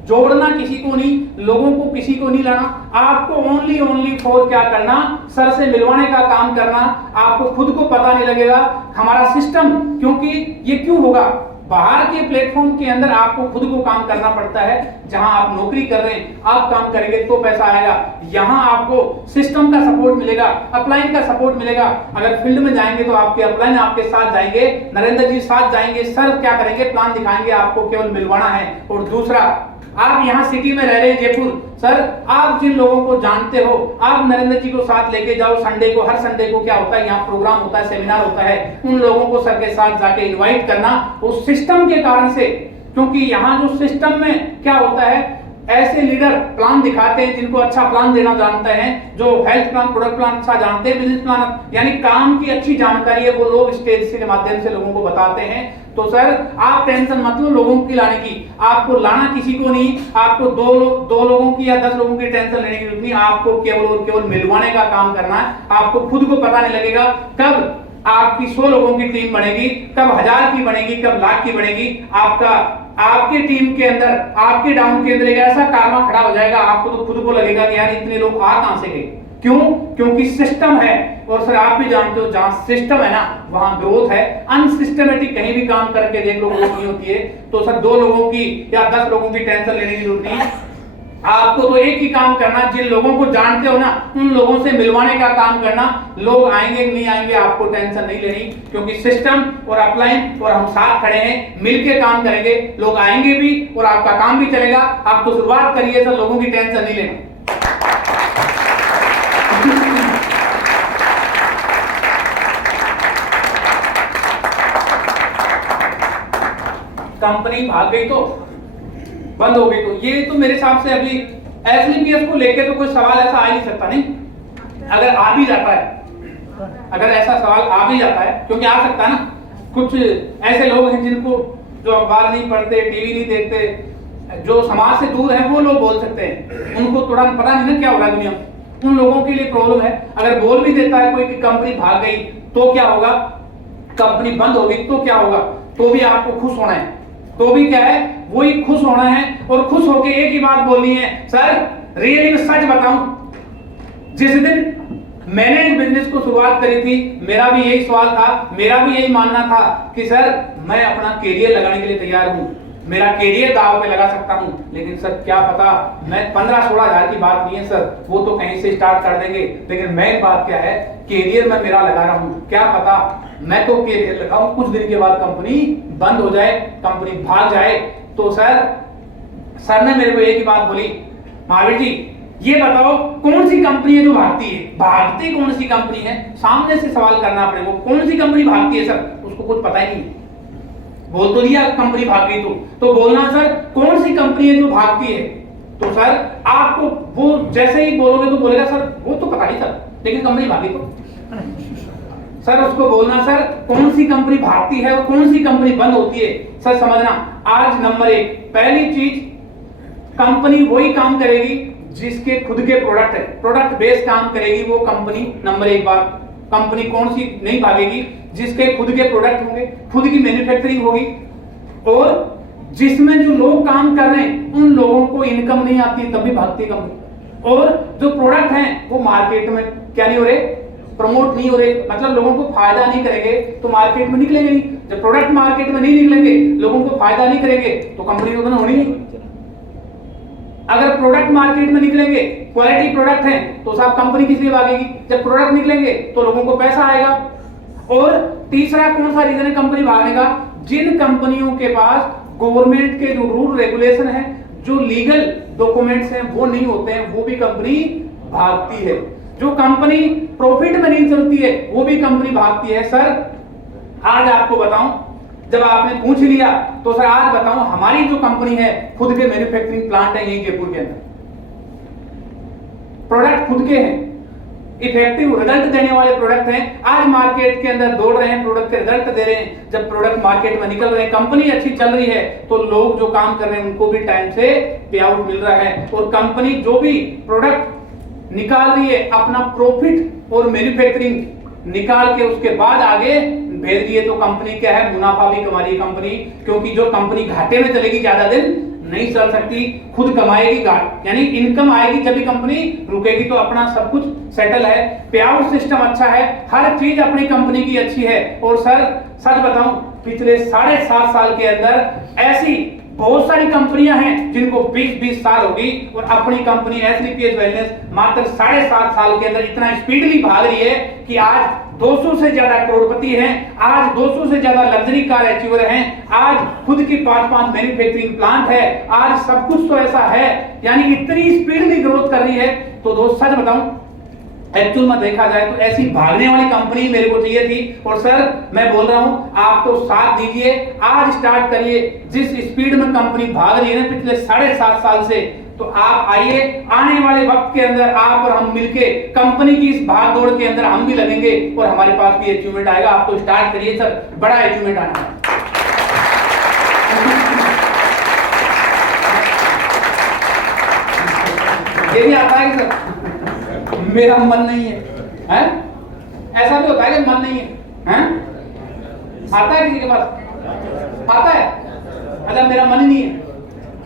जोड़ना किसी को नहीं, लोगों को किसी को नहीं लाना, आपको ओनली फॉर क्या करना, सर से मिलवाने का काम करना। आपको खुद को पता नहीं लगेगा हमारा सिस्टम, क्योंकि ये क्यों होगा, बाहर के प्लेटफॉर्म के अंदर आपको खुद को काम करना पड़ता है, जहां आप नौकरी कर रहे हैं आप काम करेंगे तो पैसा आएगा, यहाँ आपको सिस्टम का सपोर्ट मिलेगा, अपलाइन का सपोर्ट मिलेगा। अगर फील्ड में जाएंगे तो आपके अपलाइन आपके साथ जाएंगे, नरेंद्र जी साथ जाएंगे, सर क्या करेंगे प्लान दिखाएंगे, आपको केवल मिलवाना है। और दूसरा, आप यहाँ सिटी में रह रहे हैं जयपुर, सर आप जिन लोगों को जानते हो आप नरेंद्र जी को साथ लेके जाओ, संडे को, हर संडे को क्या होता है यहाँ प्रोग्राम होता है, सेमिनार होता है, उन लोगों को सर के साथ जाके इनवाइट करना उस सिस्टम के कारण से, क्योंकि यहाँ जो सिस्टम में क्या होता है, ऐसे लीडर प्लान दिखाते हैं जिनको अच्छा प्लान देना जानते हैं, जो हेल्थ प्लान प्रोडक्ट प्लान अच्छा जानते हैं, बिजनेस प्लान यानी काम की अच्छी जानकारी है, वो लोग स्टेज के माध्यम से लोगों को बताते हैं। तो सर आप टेंशन मत लो लोगों की लाने की, आपको लाना किसी को नहीं, आपको दो लोगों की या 10 लोगों की टेंशन लेने की जरूरत नहीं, आपको केवल और केवल मिलवाने का काम करना है। आपको खुद को पता नहीं लगेगा कब आपकी 100 लोगों की टीम बनेगी, कब 1000 की बनेगी, कब लाख की बनेगी। आपके टीम के अंदर, आपके डाउन के अंदर एक ऐसा कारवा खड़ा हो जाएगा, आपको तो खुद को लगेगा कि यार इतने लोग आ कहां से गए, क्यों? क्योंकि सिस्टम है। और सर आप भी जानते हो जहां सिस्टम है ना वहां ग्रोथ है, अनसिस्टमेटिक कहीं भी काम करके देख लो ग्रोथ नहीं होती है। तो सर 2 लोगों की या 10 लोगों की टेंशन लेने की जरूरत नहीं, आपको तो एक ही काम करना, जिन लोगों को जानते हो ना उन लोगों से मिलवाने का काम करना। लोग आएंगे नहीं आएंगे आपको टेंशन नहीं लेनी, क्योंकि सिस्टम और अपलाइन और हम साथ खड़े हैं, मिलके काम करेंगे, लोग आएंगे भी और आपका काम भी चलेगा। आप तो शुरुआत करिए सर, लोगों की टेंशन नहीं लेना। कंपनी भाग गई तो बंद हो गई, तो ये तो मेरे हिसाब से अभी एसलीपीएस को लेके तो कोई सवाल ऐसा आ ही नहीं सकता। नहीं, अगर आ भी जाता है, अगर ऐसा सवाल आ भी जाता है, क्योंकि आ सकता है ना, कुछ ऐसे लोग हैं जिनको जो अखबार नहीं पढ़ते, टीवी नहीं देखते, जो समाज से दूर है, वो लोग बोल सकते हैं, उनको तुरंत पता नहीं ना क्या हो रहा है दुनिया में, उन लोगों के लिए प्रॉब्लम है। अगर बोल भी देता है कोई कि कंपनी भाग गई तो क्या होगा, कंपनी बंद होगी तो क्या होगा, तो भी आपको खुश होना है, तो भी क्या है, वही खुश होना है, और खुश होके एक ही बात बोलनी है, सर रियली मैं सच बताऊं, जिस दिन मैंने इस बिजनेस को शुरुआत करी थी, मेरा भी यही सवाल था, मेरा भी यही मानना था कि सर मैं अपना कैरियर लगाने के लिए तैयार हूं, मेरा कैरियर दांव पे लगा सकता हूं, लेकिन सर क्या पता, मैं 15-16 हजार की बात नहीं है सर, वो तो कहीं से स्टार्ट कर देंगे, लेकिन मेन बात क्या है, कैरियर में मेरा लगा रहा हूं, क्या पता मैं तो कैरियर लगाऊं, कुछ दिन के बाद कंपनी बंद हो जाए, कंपनी भाग जाए। तो सर ने मेरे को एक ही बात बोली, महावीर जी ये बताओ कौन सी कंपनी है जो भागती है, भागती कौन सी कंपनी है, सामने से सवाल करना पड़ेगा, कौन सी कंपनी भागती है सर, उसको कुछ पता ही नहीं, बोल तो दिया कंपनी भाग गई, तो बोलना सर कौन सी कंपनी है जो भागती है, तो सर आपको वो जैसे ही बोलोगे तो बोलेगा सर वो तो पता नहीं सर, लेकिन कंपनी भागी तो सर उसको बोलना सर कौन सी कंपनी भागती है और कौन सी कंपनी बंद होती है। सर समझना, आज नंबर 1 पहली चीज, कंपनी वही काम करेगी जिसके खुद के प्रोडक्ट है, प्रोडक्ट बेस्ड काम करेगी वो कंपनी, नंबर 1 बात। कंपनी कौन सी नहीं भागेगी, जिसके खुद के प्रोडक्ट होंगे, खुद की मैन्युफैक्चरिंग होगी, और जिसमें जो लोग काम कर रहे हैं उन लोगों को इनकम नहीं आती तब भी भागती है कंपनी, और जो प्रोडक्ट हैं वो मार्केट में क्या नहीं हो रहे, प्रमोट नहीं हो रहे, मतलब लोगों को फायदा नहीं करेंगे तो मार्केट में निकलेंगे नहीं, जब प्रोडक्ट मार्केट में नहीं निकलेंगे, लोगों को फायदा नहीं करेंगे तो कंपनी को होनी नहीं। अगर प्रोडक्ट मार्केट में निकलेंगे, क्वालिटी प्रोडक्ट है तो साहब कंपनी किस लिए भागेगी, जब प्रोडक्ट निकलेंगे तो लोगों को पैसा आएगा। और तीसरा कौन सा रीजन है कंपनी भागने का, जिन कंपनियों के पास गवर्नमेंट के जो रूल रेगुलेशन है, जो लीगल डॉक्यूमेंट्स हैं वो नहीं होते हैं, वो भी कंपनी भागती है। जो कंपनी प्रॉफिट में नहीं चलती है वो भी कंपनी भागती है। सर आज आपको बताऊं, जब आपने पूछ लिया तो सर आज बताऊं, हमारी जो कंपनी है खुद के मैन्युफैक्चरिंग प्लांट है यही जयपुर के अंदर, प्रोडक्ट खुद के हैं, इफेक्टिव रिजल्ट देने वाले प्रोडक्ट हैं, आज मार्केट के अंदर दौड़ रहे हैं, प्रोडक्ट के रिजल्ट दे रहे हैं। जब प्रोडक्ट मार्केट में निकल रहे हैं, कंपनी अच्छी चल रही है, तो लोग जो काम कर रहे हैं उनको भी टाइम से पे आउट मिल रहा है, और कंपनी जो भी प्रोडक्ट निकाल रही है अपना प्रॉफिट और मैन्युफैक्चरिंग निकाल के उसके बाद आगे भेज दिए, तो कंपनी क्या है, मुनाफा भी कमा रही है कंपनी, क्योंकि जो कंपनी घाटे में चलेगी ज्यादा दिन नहीं चल सकती, खुद कमाएगी, यानी इनकम आएगी, जब भी कंपनी रुकेगी तो अपना सब कुछ सेटल है, पे आउट सिस्टम अच्छा है, हर चीज अपनी कंपनी की अच्छी है। और सर सच बताऊं, पिछले 7.5 साल के अंदर ऐसी बहुत सारी कंपनियां हैं जिनको 20-20 साल हो गई, और अपनी कंपनी एसलीपीएस वेलनेस मात्र 7.5 साल के अंदर इतना स्पीडली भाग रही है कि आज 200 से ज्यादा करोड़पति हैं, आज 200 से ज्यादा लग्जरी कार अचीवर हैं, आज खुद की 5-5 मैन्युफैक्चरिंग प्लांट है, आज सब कुछ तो ऐसा है, यानी इतनी स्पीडली ग्रोथ कर रही है। तो दोस्त सच बताऊं, एक्चुअल में देखा जाए तो ऐसी भागने वाली कंपनी मेरे को चाहिए थी। और सर मैं बोल रहा हूं, आप तो साथ दीजिए, आज स्टार्ट करिए, जिस स्पीड में कंपनी भाग रही है ना पिछले 7.5 साल से, तो आप आइए, आने वाले वक्त के अंदर आप और हम मिलके कंपनी की इस भाग दौड़ के अंदर हम भी लगेंगे और हमारे पास भी अचीवमेंट आएगा। आप तो स्टार्ट करिए सर, बड़ा अचीवमेंट आना है। ये भी आता है सर, मेरा मन नहीं है, हैं? ऐसा भी होता है कि मन नहीं है, हैं? आता है किसी के पास, आता है, अच्छा मेरा मन ही नहीं है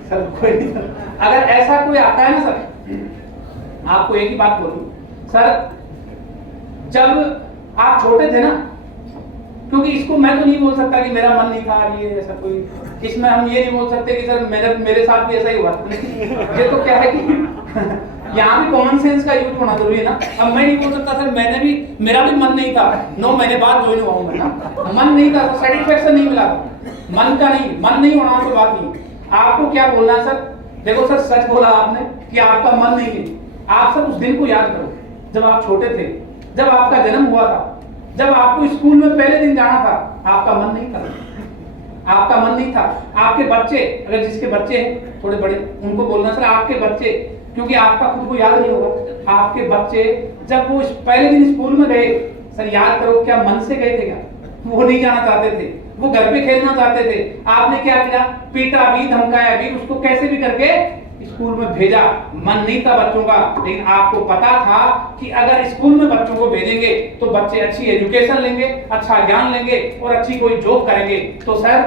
सर, कोई नहीं सर। अगर ऐसा कोई आता है ना सर, आपको एक ही बात बोलूं सर, जब आप छोटे थे ना, क्योंकि इसको मैं तो नहीं बोल सकता कि मेरा मन नहीं था, ये ऐसा कोई, इसमें हम ये नहीं बोल सकते कि सर मेरे साथ भी ऐसा ही हुआ। ये तो क्या है कि यहाँ भी कॉमन सेंस का यूज होना जरूरी है ना। अब मैं नहीं बोल सकता सर मैंने भी, मेरा भी मन नहीं था, 9 महीने बाद ज्वाइन हुआ हूं मैं ना, मन नहीं था, सेटिस्फेक्शन नहीं मिला, मन का नहीं, मन नहीं होना तो बात नहीं। आपको क्या बोलना है सर, देखो सर सच बोला आपने कि आपका मन नहीं है। आप सब उस दिन को याद करो जब आप छोटे थे, जब आपका जन्म हुआ था, जब आपको स्कूल में पहले दिन जाना था, आपका मन नहीं था, आपका मन नहीं था। आपके बच्चे, अगर जिसके बच्चे हैं थोड़े बड़े, उनको बोलना सर आपके बच्चे, क्योंकि आपका खुद को याद नहीं होगा, आपके बच्चे जब वो पहले दिन स्कूल में गए, सर याद करो क्या मन से गए थे क्या? वो नहीं जाना चाहते थे, वो घर पे खेलना चाहते थे। आपने क्या किया? पीटा भी, धमकाया भी, उसको कैसे भी करके स्कूल में भेजा। मन नहीं था बच्चों का, लेकिन आपको पता था कि अगर स्कूल में बच्चों को भेजेंगे तो बच्चे अच्छी एजुकेशन लेंगे, अच्छा ज्ञान लेंगे और अच्छी कोई जॉब करेंगे। तो सर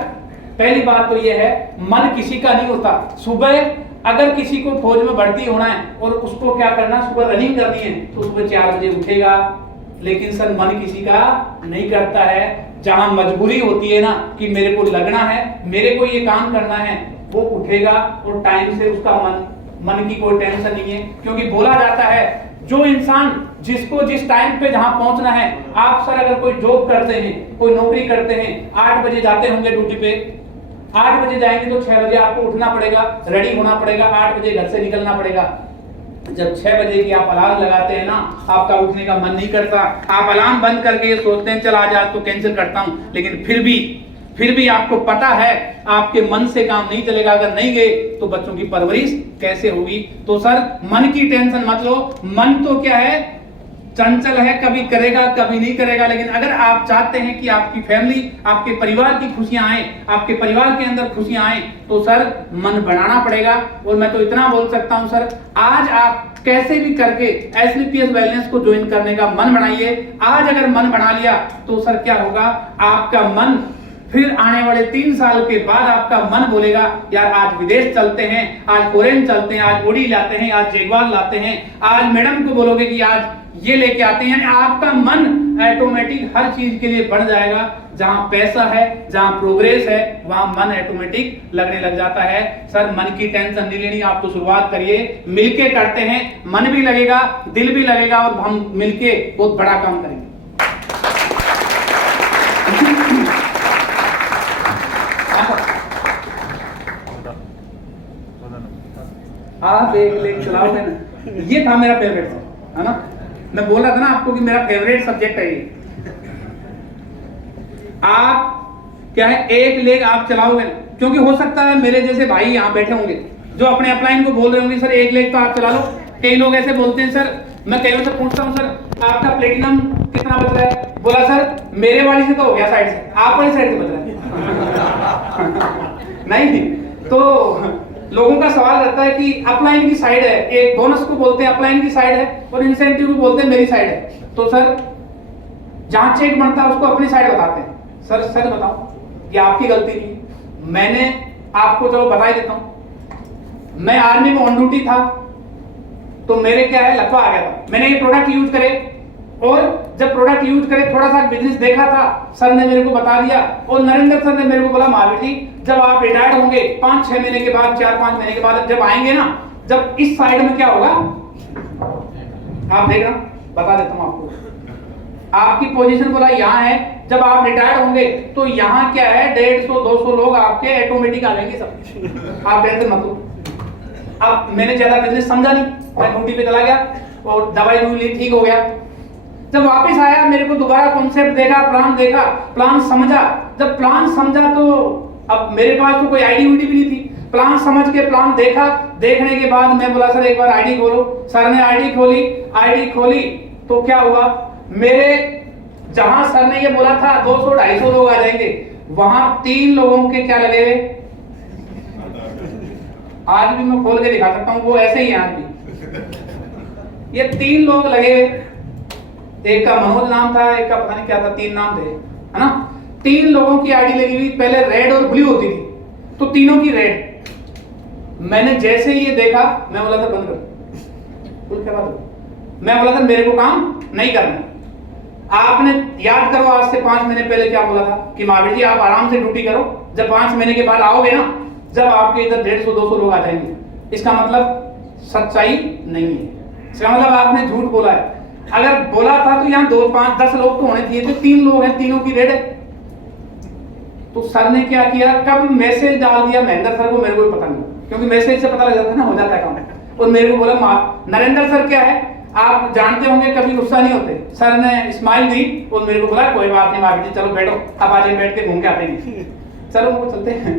पहली बात तो यह है, मन किसी का नहीं होता। सुबह अगर किसी को फौज में भर्ती होना है और उसको क्या करना, सुबह रनिंग करनी है, तो सुबह 4 बजे उठेगा। लेकिन सर मन किसी का नहीं करता है। जहां मजबूरी होती है ना कि मेरे को लगना है, मेरे को ये काम करना है, वो उठेगा और टाइम से उसका मन की कोई टेंशन नहीं है। क्योंकि बोला जाता है जो इंसान जिसको जिस टाइम पे जहां पहुंचना है, आप सर अगर कोई जॉब करते हैं, कोई नौकरी करते हैं, 8 बजे जाते होंगे ड्यूटी पे, 8 बजे जाएंगे तो 6 बजे आपको उठना पड़ेगा, रेडी होना पड़ेगा, 8 बजे घर से निकलना पड़ेगा। जब 6 बजे की आप अलार्म लगाते हैं ना, आपका उठने का मन नहीं करता, आप अलार्म बंद करके ये सोचते हैं चल आज तो कैंसिल करता हूं। लेकिन फिर भी आपको पता है आपके मन से काम नहीं चलेगा। अगर नहीं गए तो बच्चों की परवरिश कैसे होगी? तो सर मन की टेंशन मत लो। मन तो क्या है, चंचल है, कभी करेगा कभी नहीं करेगा। लेकिन अगर आप चाहते हैं कि आपकी फैमिली, आपके परिवार की खुशियां आए, आपके परिवार के अंदर खुशियां आए, तो सर मन बनाना पड़ेगा। और मैं तो इतना बोल सकता हूं सर, आज आप कैसे भी करके SVPS वेलनेस को ज्वाइन करने का मन बनाइए। आज अगर मन बना लिया तो सर क्या होगा, आपका मन फिर आने वाले 3 साल के बाद आपका मन बोलेगा यार आज विदेश चलते हैं, आज फॉरेन चलते हैं, आज ओडी लाते हैं, आज जैगवार लाते हैं, आज मैडम को बोलोगे कि आज ये लेके आते हैं। यानी आपका मन ऑटोमेटिक हर चीज के लिए बढ़ जाएगा। जहां पैसा है, जहां प्रोग्रेस है, वहां मन ऑटोमेटिक लगने लग जाता है। सर मन की टेंशन नहीं लेनी, आप तो शुरुआत करिए, मिलके करते हैं, मन भी लगेगा, दिल भी लगेगा और हम मिलके बहुत बड़ा काम करेंगे। आप 1 लेख चलाओगे ना, ये था मेरा फेवरेट, है ना? मैं बोला था ना आपको कि मेरा फेवरेट सब्जेक्ट है ये। आप क्या है, 1 लेख आप चलाओगे ना, क्योंकि हो सकता है मेरे जैसे भाई यहाँ बैठे होंगे जो अपने अपलाइन को बोल रहे होंगे सर 1 लेख तो आप चला लो। कई लोग ऐसे बोलते हैं सर, मैं कई से पूछता हूँ सर आपका प्लेटिनम कितना बच रहा है? बोला सर मेरे वाली से तो हो गया साइड से, आप वाली साइड से बच रहा है। नहीं, तो लोगों का सवाल रहता है कि अपलाइन की साइड है, एक बोनस को बोलते हैं अपलाइन की साइड है और इंसेंटिव को बोलते हैं मेरी साइड है। तो सर जहां चेक बनता है उसको अपनी साइड बताते हैं। सर सच बताओ, ये आपकी गलती नहीं, मैंने आपको चलो बता ही देता हूं। मैं आर्मी में ऑन ड्यूटी था तो मेरे क्या है लकवा आ गया था। मैंने ये प्रोडक्ट यूज करे और जब प्रोडक्ट यूज करे थोड़ा सा बिजनेस देखा था, सर ने मेरे को बता दिया और नरेंद्र सर ने मेरे को बोला महावीर जी जब आप रिटायर्ड होंगे 5-6 महीने के बाद, 4-5 महीने के बाद जब आएंगे ना, जब इस साइड में क्या होगा आप देखना, बता देता हूं आपको। आपकी पोजीशन बोला यहाँ है, जब आप रिटायर्ड होंगे तो यहाँ क्या है 150-200 लोग आपके ऑटोमेटिक आ जाएंगे सब। आप टेंशन मत लो। अब मैंने ज्यादा बिजनेस समझा नहीं, मैं ड्यूटी पे चला गया और दवाई ली, ठीक हो गया। जब वापस आया मेरे को दोबारा कॉन्सेप्ट देखा, प्लान समझा। जब प्लान समझा तो अब मेरे पास तो कोई आईडी भी नहीं थी। प्लान समझ के प्लान देखा, देखने के बाद मैं बोला सर एक बार आईडी खोलो। सर ने आईडी खोली तो क्या हुआ, मेरे जहां सर ने ये बोला था 200-250 लोग आ जाएंगे, वहां 3 लोगों के क्या लगे हुए, आज भी मैं खोल के दिखा सकता हूं, वो ऐसे ही है आज भी। ये 3 लोग लगे, एक का मनोज नाम था, एक का पता नहीं क्या था, 3 नाम थे, है ना? 3 लोगों की आईडी लगी हुई, पहले रेड और ब्लू होती थी, तो तीनों की रेड। मैंने जैसे ही ये देखा मैं बोला था बंद कर, कुछ क्या बात, मैं बोला था मेरे को काम नहीं करना। आपने याद करो आज से 5 महीने पहले क्या बोला था कि महावीर जी आप आराम से ड्यूटी करो, जब 5 महीने के बाद आओगे ना, जब आपके इधर 150-200 लोग आ जाएंगे। इसका मतलब सच्चाई नहीं है, इसका मतलब आपने झूठ बोला है। अगर बोला था तो यहाँ 2-5-10 लोग तो होने चाहिए थे, 3 लोग हैं, तीनों की रेड है। तो सर ने क्या किया, कब मैसेज डाल दिया महेंद्र सर को, मेरे को पता नहीं, क्योंकि मैसेज से पता लग जाता है ना, हो जाता है काम। और मेरे को बोला नरेंद्र सर क्या है, आप जानते होंगे कभी गुस्सा नहीं होते। सर ने स्माइल दी और मेरे को बोला कोई बात नहीं महावीर जी चलो बैठो, अब आज बैठ के घूम के आते हैं। चलो वो चलते हैं।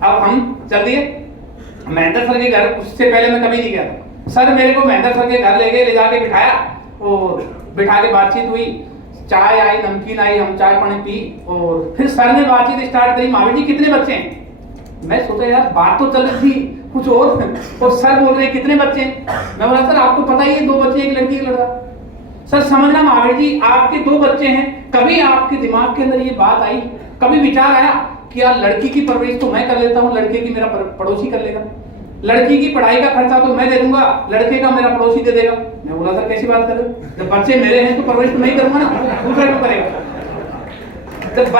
अब हम चल दिए महेंद्र सर के घर। उससे पहले मैं कभी नहीं गया था। सर मेरे को महेंद्र सर के घर ले गए, ले जाके बिठाया और बिठा के बातचीत हुई, चाय आई, नमकीन आई, हम चाय पानी पी और फिर सर ने बातचीत स्टार्ट करी, महावीर जी कितने बच्चे हैं? मैं सोचा यार बात तो चल रही थी कुछ और सर बोल रहे हैं कितने बच्चे हैं? मैं बोला सर आपको पता ही है 2 बच्चे, एक लड़की एक लड़का। सर समझना महावीर जी आपके 2 बच्चे हैं, कभी आपके दिमाग के अंदर ये बात आई, कभी विचार आया कि यार लड़की की परवरिश तो मैं कर लेता हूँ, लड़के की मेरा पड़ोसी कर लेगा, लड़की की पढ़ाई का खर्चा तो मैं दे दूंगा, लड़के का मेरा पड़ोसी दे देगा। मैं बोला सर कैसी बात कर रहे हो? जब बच्चे मेरे हैं तो परवरिश तो नहीं करूंगा ना, दूसरा क्यों करेगा? जब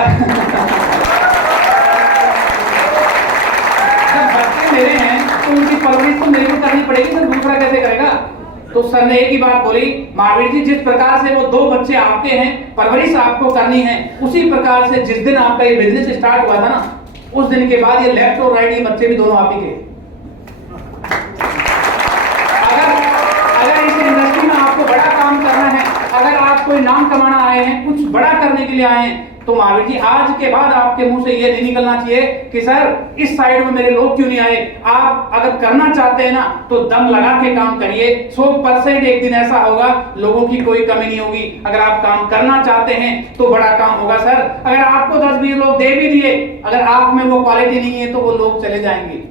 बच्चे मेरे हैं तो उनकी परवरिश तो मेरे को करनी पड़ेगी, सर दूसरा कैसे करेगा? तो सर ने एक ही बात बोली, महावीर जी जिस प्रकार से वो 2 बच्चे आपके हैं, परवरिश आपको करनी है, उसी प्रकार से जिस दिन आपका ये बिजनेस स्टार्ट हुआ था ना, उस दिन के बाद ये लेफ्ट और राइट ये बच्चे भी दोनों आप ही के। अगर इस इंडस्ट्री में आपको बड़ा काम करना है, अगर आप कोई नाम कमाना आए हैं, कुछ बड़ा करने के लिए आए हैं, तो महावीर जी आज के बाद आपके मुंह से ये नहीं निकलना चाहिए कि सर इस साइड में मेरे लोग क्यों नहीं आए। आप अगर करना चाहते हैं ना तो दम लगा के काम करिए, 100% एक दिन ऐसा होगा लोगों की कोई कमी नहीं होगी। अगर आप काम करना चाहते हैं तो बड़ा काम होगा सर। अगर आपको 10-20 लोग दे भी दिए, अगर आप में वो क्वालिटी नहीं है तो वो लोग चले जाएंगे।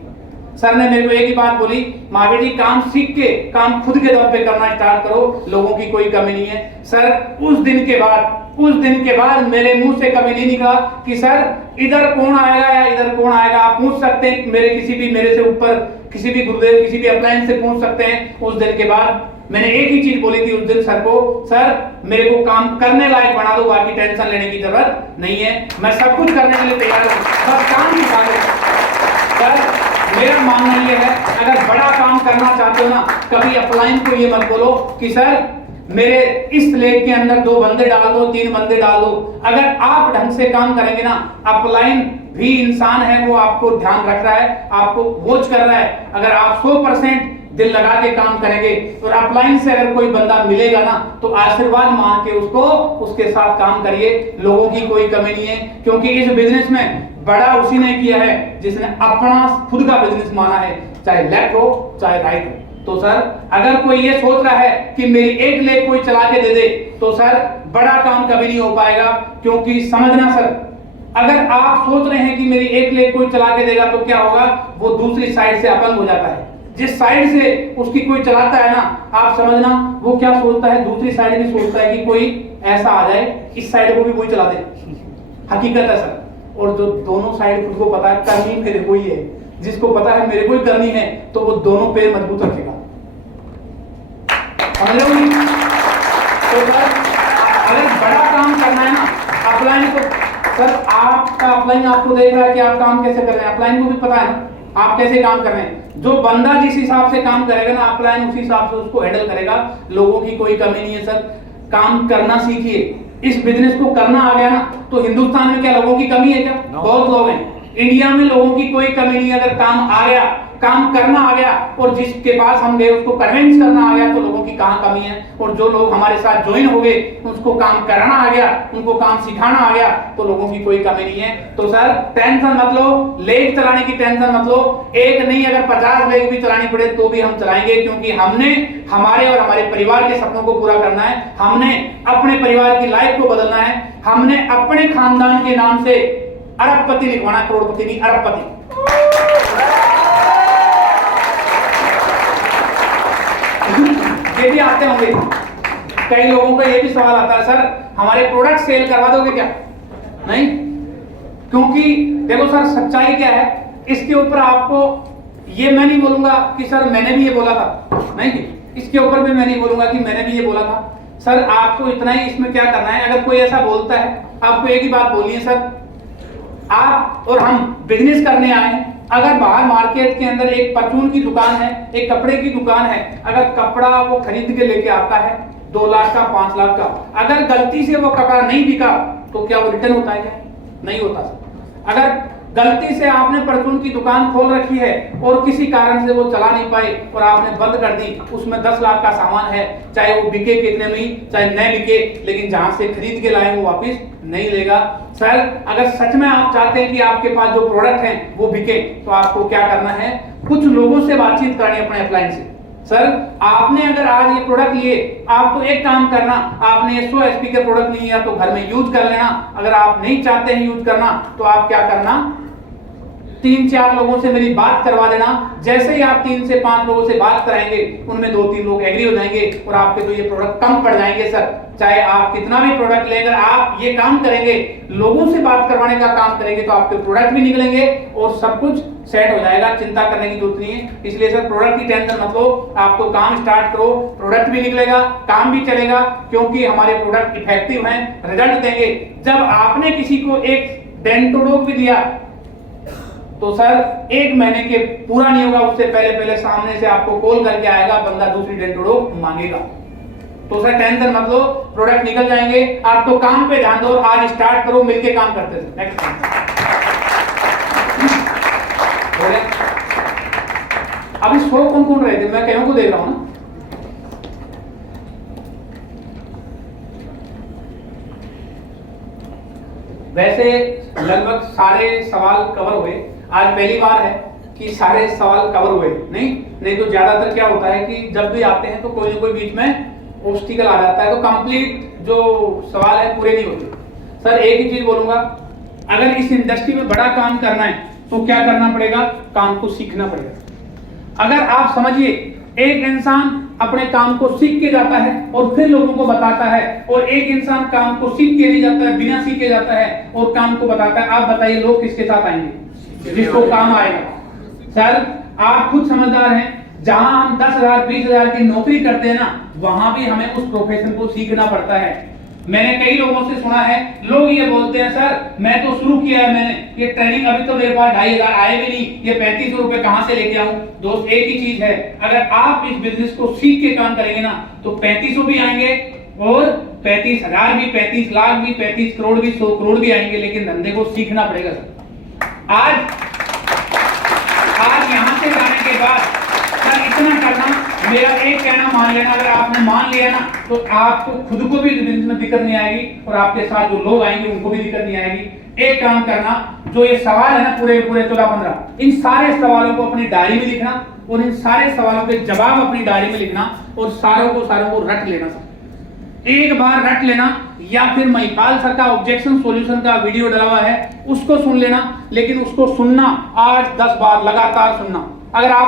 सर ने मेरे को एक ही बात बोली, महावीर जी काम सीख के काम खुद के दम पे करना स्टार्ट करो, लोगों की कोई कमी नहीं है। सर उस दिन के बाद मेरे मुंह से कभी नहीं निकला कि सर इधर कौन आएगा या इधर कौन आएगा। आप पूछ सकते हैं मेरे से ऊपर किसी भी गुरुदेव किसी भी अपलाइन से पूछ सकते हैं। उस दिन के बाद मैंने एक ही चीज बोली थी उस दिन सर को, सर मेरे को काम करने लायक बना दो, बाकी टेंशन लेने की जरूरत नहीं है, मैं सब कुछ करने के लिए तैयार हूँ, बस काम सिखा दो। सर मेरा मानना ये है अगर बड़ा काम करना चाहते हो ना, कभी अपलाइन को ये मत बोलो कि सर मेरे इस लेग के अंदर 2 बंदे डाल दो, 3 बंदे डाल दो। अगर आप ढंग से काम करेंगे ना, अपलाइन भी इंसान है, वो आपको ध्यान रख रहा है, आपको वॉच कर रहा है। अगर आप 100% दिल लगा के काम करेंगे और अपलाइन से अगर कोई बंदा मिलेगा ना तो आशीर्वाद मान के उसके साथ काम करिए, लोगों की कोई कमी नहीं है। क्योंकि इस बिजनेस में बड़ा उसी ने किया है जिसने अपना खुद का बिजनेस माना है, चाहे लेफ्ट हो चाहे राइट हो। तो सर अगर कोई ये सोच रहा है कि मेरी एक लेग कोई चला के दे दे तो सर बड़ा काम कभी नहीं हो पाएगा। क्योंकि समझना सर, अगर आप सोच रहे हैं कि मेरी एक लेग कोई चला के देगा तो क्या होगा, वो दूसरी साइड से अपंग हो जाता है। जिस साइड से उसकी कोई चलाता है ना, आप समझना वो क्या सोचता है, दूसरी साइड भी सोचता है कि कोई ऐसा आ जाए इस साइड को भी कोई चला दे। हकीकत है सर। और जो दोनों साइड खुद को पता है करनी मेरे को ही है, जिसको पता है मेरे को ही करनी है, तो वो दोनों पैर मजबूत रखेगा। समझ रहे हो? तो सर अगर बड़ा काम करना है ना, अपलाइन को सर आपका अपलाइन आपको देख रहा है कि आप काम कैसे कर रहे हैं, अपलाइन को भी पता है ना आप कैसे काम कर रहे हैं। जो बंदा जिस हिसाब से काम करेगा ना, अपलाइन उसी हिसाब से उसको हैंडल करेगा। लोगों की कोई कमी नहीं है सर, काम करना सीखिए। इस बिजनेस को करना आ गया ना तो हिंदुस्तान में क्या लोगों की कमी है क्या? बहुत लोग हैं। इंडिया में लोगों की कोई कमी नहीं है। अगर काम आ गया, काम करना आ गया और जिसके पास हम गए उसको कन्विंस करना आ गया तो लोगों की कहाँ कमी है। और जो लोग हमारे साथ ज्वाइन हो गए उसको काम कराना आ गया, उनको काम सिखाना आ गया तो लोगों की कोई कमी नहीं है। तो सर टेंशन मत लो, लेग चलाने की टेंशन मत लो। एक नहीं अगर 50 लेग भी चलानी पड़े तो भी हम चलाएंगे, क्योंकि हमने हमारे और हमारे परिवार के सपनों को पूरा करना है। हमने अपने परिवार की लाइफ को बदलना है। हमने अपने खानदान के नाम से अरबपति लिखवाना, करोड़पति नहीं, अरबपति। ये भी आते होंगे कई लोगों का, ये भी सवाल आता है सर हमारे प्रोडक्ट सेल करवा दोगे क्या? नहीं, क्योंकि देखो सर सच्चाई क्या है, इसके ऊपर आपको ये मैं नहीं बोलूंगा कि सर मैंने भी ये बोला था, नहीं, इसके ऊपर भी मैं नहीं बोलूंगा कि मैंने भी ये बोला था। सर आपको इतना ही इसमें क्या करना है, अगर कोई ऐसा बोलता है आपको एक ही बात बोलनी है, सर आप और हम बिजनेस करने आए हैं। अगर बाहर मार्केट के अंदर एक परचून की दुकान है, एक कपड़े की दुकान है, अगर कपड़ा वो खरीद के लेके आता है 2 लाख का 5 लाख का, अगर गलती से वो कपड़ा नहीं बिका तो क्या वो रिटर्न होता है क्या? नहीं होता। अगर गलती से आपने परचून की दुकान खोल रखी है और किसी कारण से वो चला नहीं पाए और आपने बंद कर दी, उसमें 10 लाख का सामान है, चाहे वो बिके कितने में, चाहे न बिके, लेकिन जहां से खरीद के लाए वो वापस नहीं लेगा। सर अगर सच में आप चाहते हैं कि आपके पास जो प्रोडक्ट हैं वो बिके, तो आपको क्या करना है, कुछ लोगों से बातचीत करनी अपने अपलाइन से। सर आपने अगर आज ये प्रोडक्ट लिए, आपको एक काम करना, आपने 100 एचपी के प्रोडक्ट नहीं है तो घर में यूज कर लेना। अगर आप नहीं चाहते हैं यूज करना तो आप क्या करना, 3-4 लोगों से मेरी बात करवा देना। जैसे ही आप 3 से 5 लोगों से बात कराएंगे, उनमें 2-3 लोग एग्री हो जाएंगे और आपके तो ये प्रोडक्ट कम पड़ जाएंगे। सर चाहे आप कितना भी प्रोडक्ट लें, अगर आप ये काम करेंगे, लोगों से बात करवाने का काम करेंगे, तो आपके प्रोडक्ट भी निकलेंगे और सब कुछ सेट हो जाएगा, चिंता करने की जरूरत नहीं है। इसलिए सर प्रोडक्ट की टेंशन मत लो, आप तो काम स्टार्ट करो, प्रोडक्ट भी निकलेगा, काम भी चलेगा, क्योंकि हमारे प्रोडक्ट इफेक्टिव हैं, रिजल्ट देंगे। जब आपने किसी को एक डेंटोडोक भी दिया तो सर 1 महीने के पूरा नहीं होगा, उससे पहले सामने से आपको कॉल करके आएगा बंदा, दूसरी डेंटोडोक मांगेगा। तो सर टेंशन मत लो, प्रोडक्ट निकल जाएंगे। आप तो काम पे ध्यान दो, आज स्टार्ट करो, मिलके काम करते हैं। नेक्स्ट अभी 100 कौन रहे थे, मैं कहीं को देख रहा हूं ना। वैसे लगभग सारे सवाल कवर हुए, आज पहली बार है कि सारे सवाल कवर हुए। नहीं तो ज्यादातर क्या होता है कि जब भी आते हैं तो कोई ना कोई बीच में ऑब्स्टिकल आ जाता है, तो कंप्लीट जो सवाल है पूरे नहीं होते। सर एक ही चीज बोलूंगा, अगर इस इंडस्ट्री में बड़ा काम करना है तो क्या करना पड़ेगा, काम को सीखना पड़ेगा। अगर आप समझिए, एक इंसान अपने काम को सीख के जाता है और फिर लोगों को बताता है, और एक इंसान काम को सीख के नहीं जाता है, बिना सीखे जाता है और काम को बताता है। आप बताइए लोग किसके साथ आएंगे, जिसको काम आएगा। सर आप खुद समझदार हैं, जहां हम 10,000 20,000 की नौकरी करते हैं ना, वहां भी हमें उस प्रोफेशन को सीखना पड़ता है। मैंने कई लोगों से सुना है, लोग ये बोलते हैं सर मैं तो शुरू किया है, मैंने ये ट्रेनिंग, अभी तो मेरे पास 2,500 आए भी नहीं, ये 3500 रुपए कहां से लेके आऊं। दोस्त एक ही चीज है, अगर आप इस बिजनेस को सीख के काम करेंगे ना, तो 3500 भी आएंगे और 35,000 भी, 35 लाख भी, 35 करोड़ भी, 100 करोड़ भी आएंगे, लेकिन धंधे को सीखना पड़ेगा। सर आज यहां से जाने के बाद सर इतना करना, मेरा एक कहना मान लेना, अगर आपने मान लिया ना तो आपको खुद को भी बिजनेस में दिक्कत नहीं आएगी और आपके साथ जो लोग आएंगे उनको भी दिक्कत नहीं आएगी। एक काम करना, जो ये सवाल है ना पूरे 14-15, इन सारे सवालों को अपनी डायरी में लिखना और इन सारे सवालों के जवाब अपनी डायरी में लिखना और सारों को रट लेना। सर एक बार रट लेना, या फिर महिपाल सर का ऑब्जेक्शन सॉल्यूशन का वीडियो डला हुआ है उसको सुन लेना, लेकिन उसको सुनना 8-10 बार लगातार सुनना। अगर आप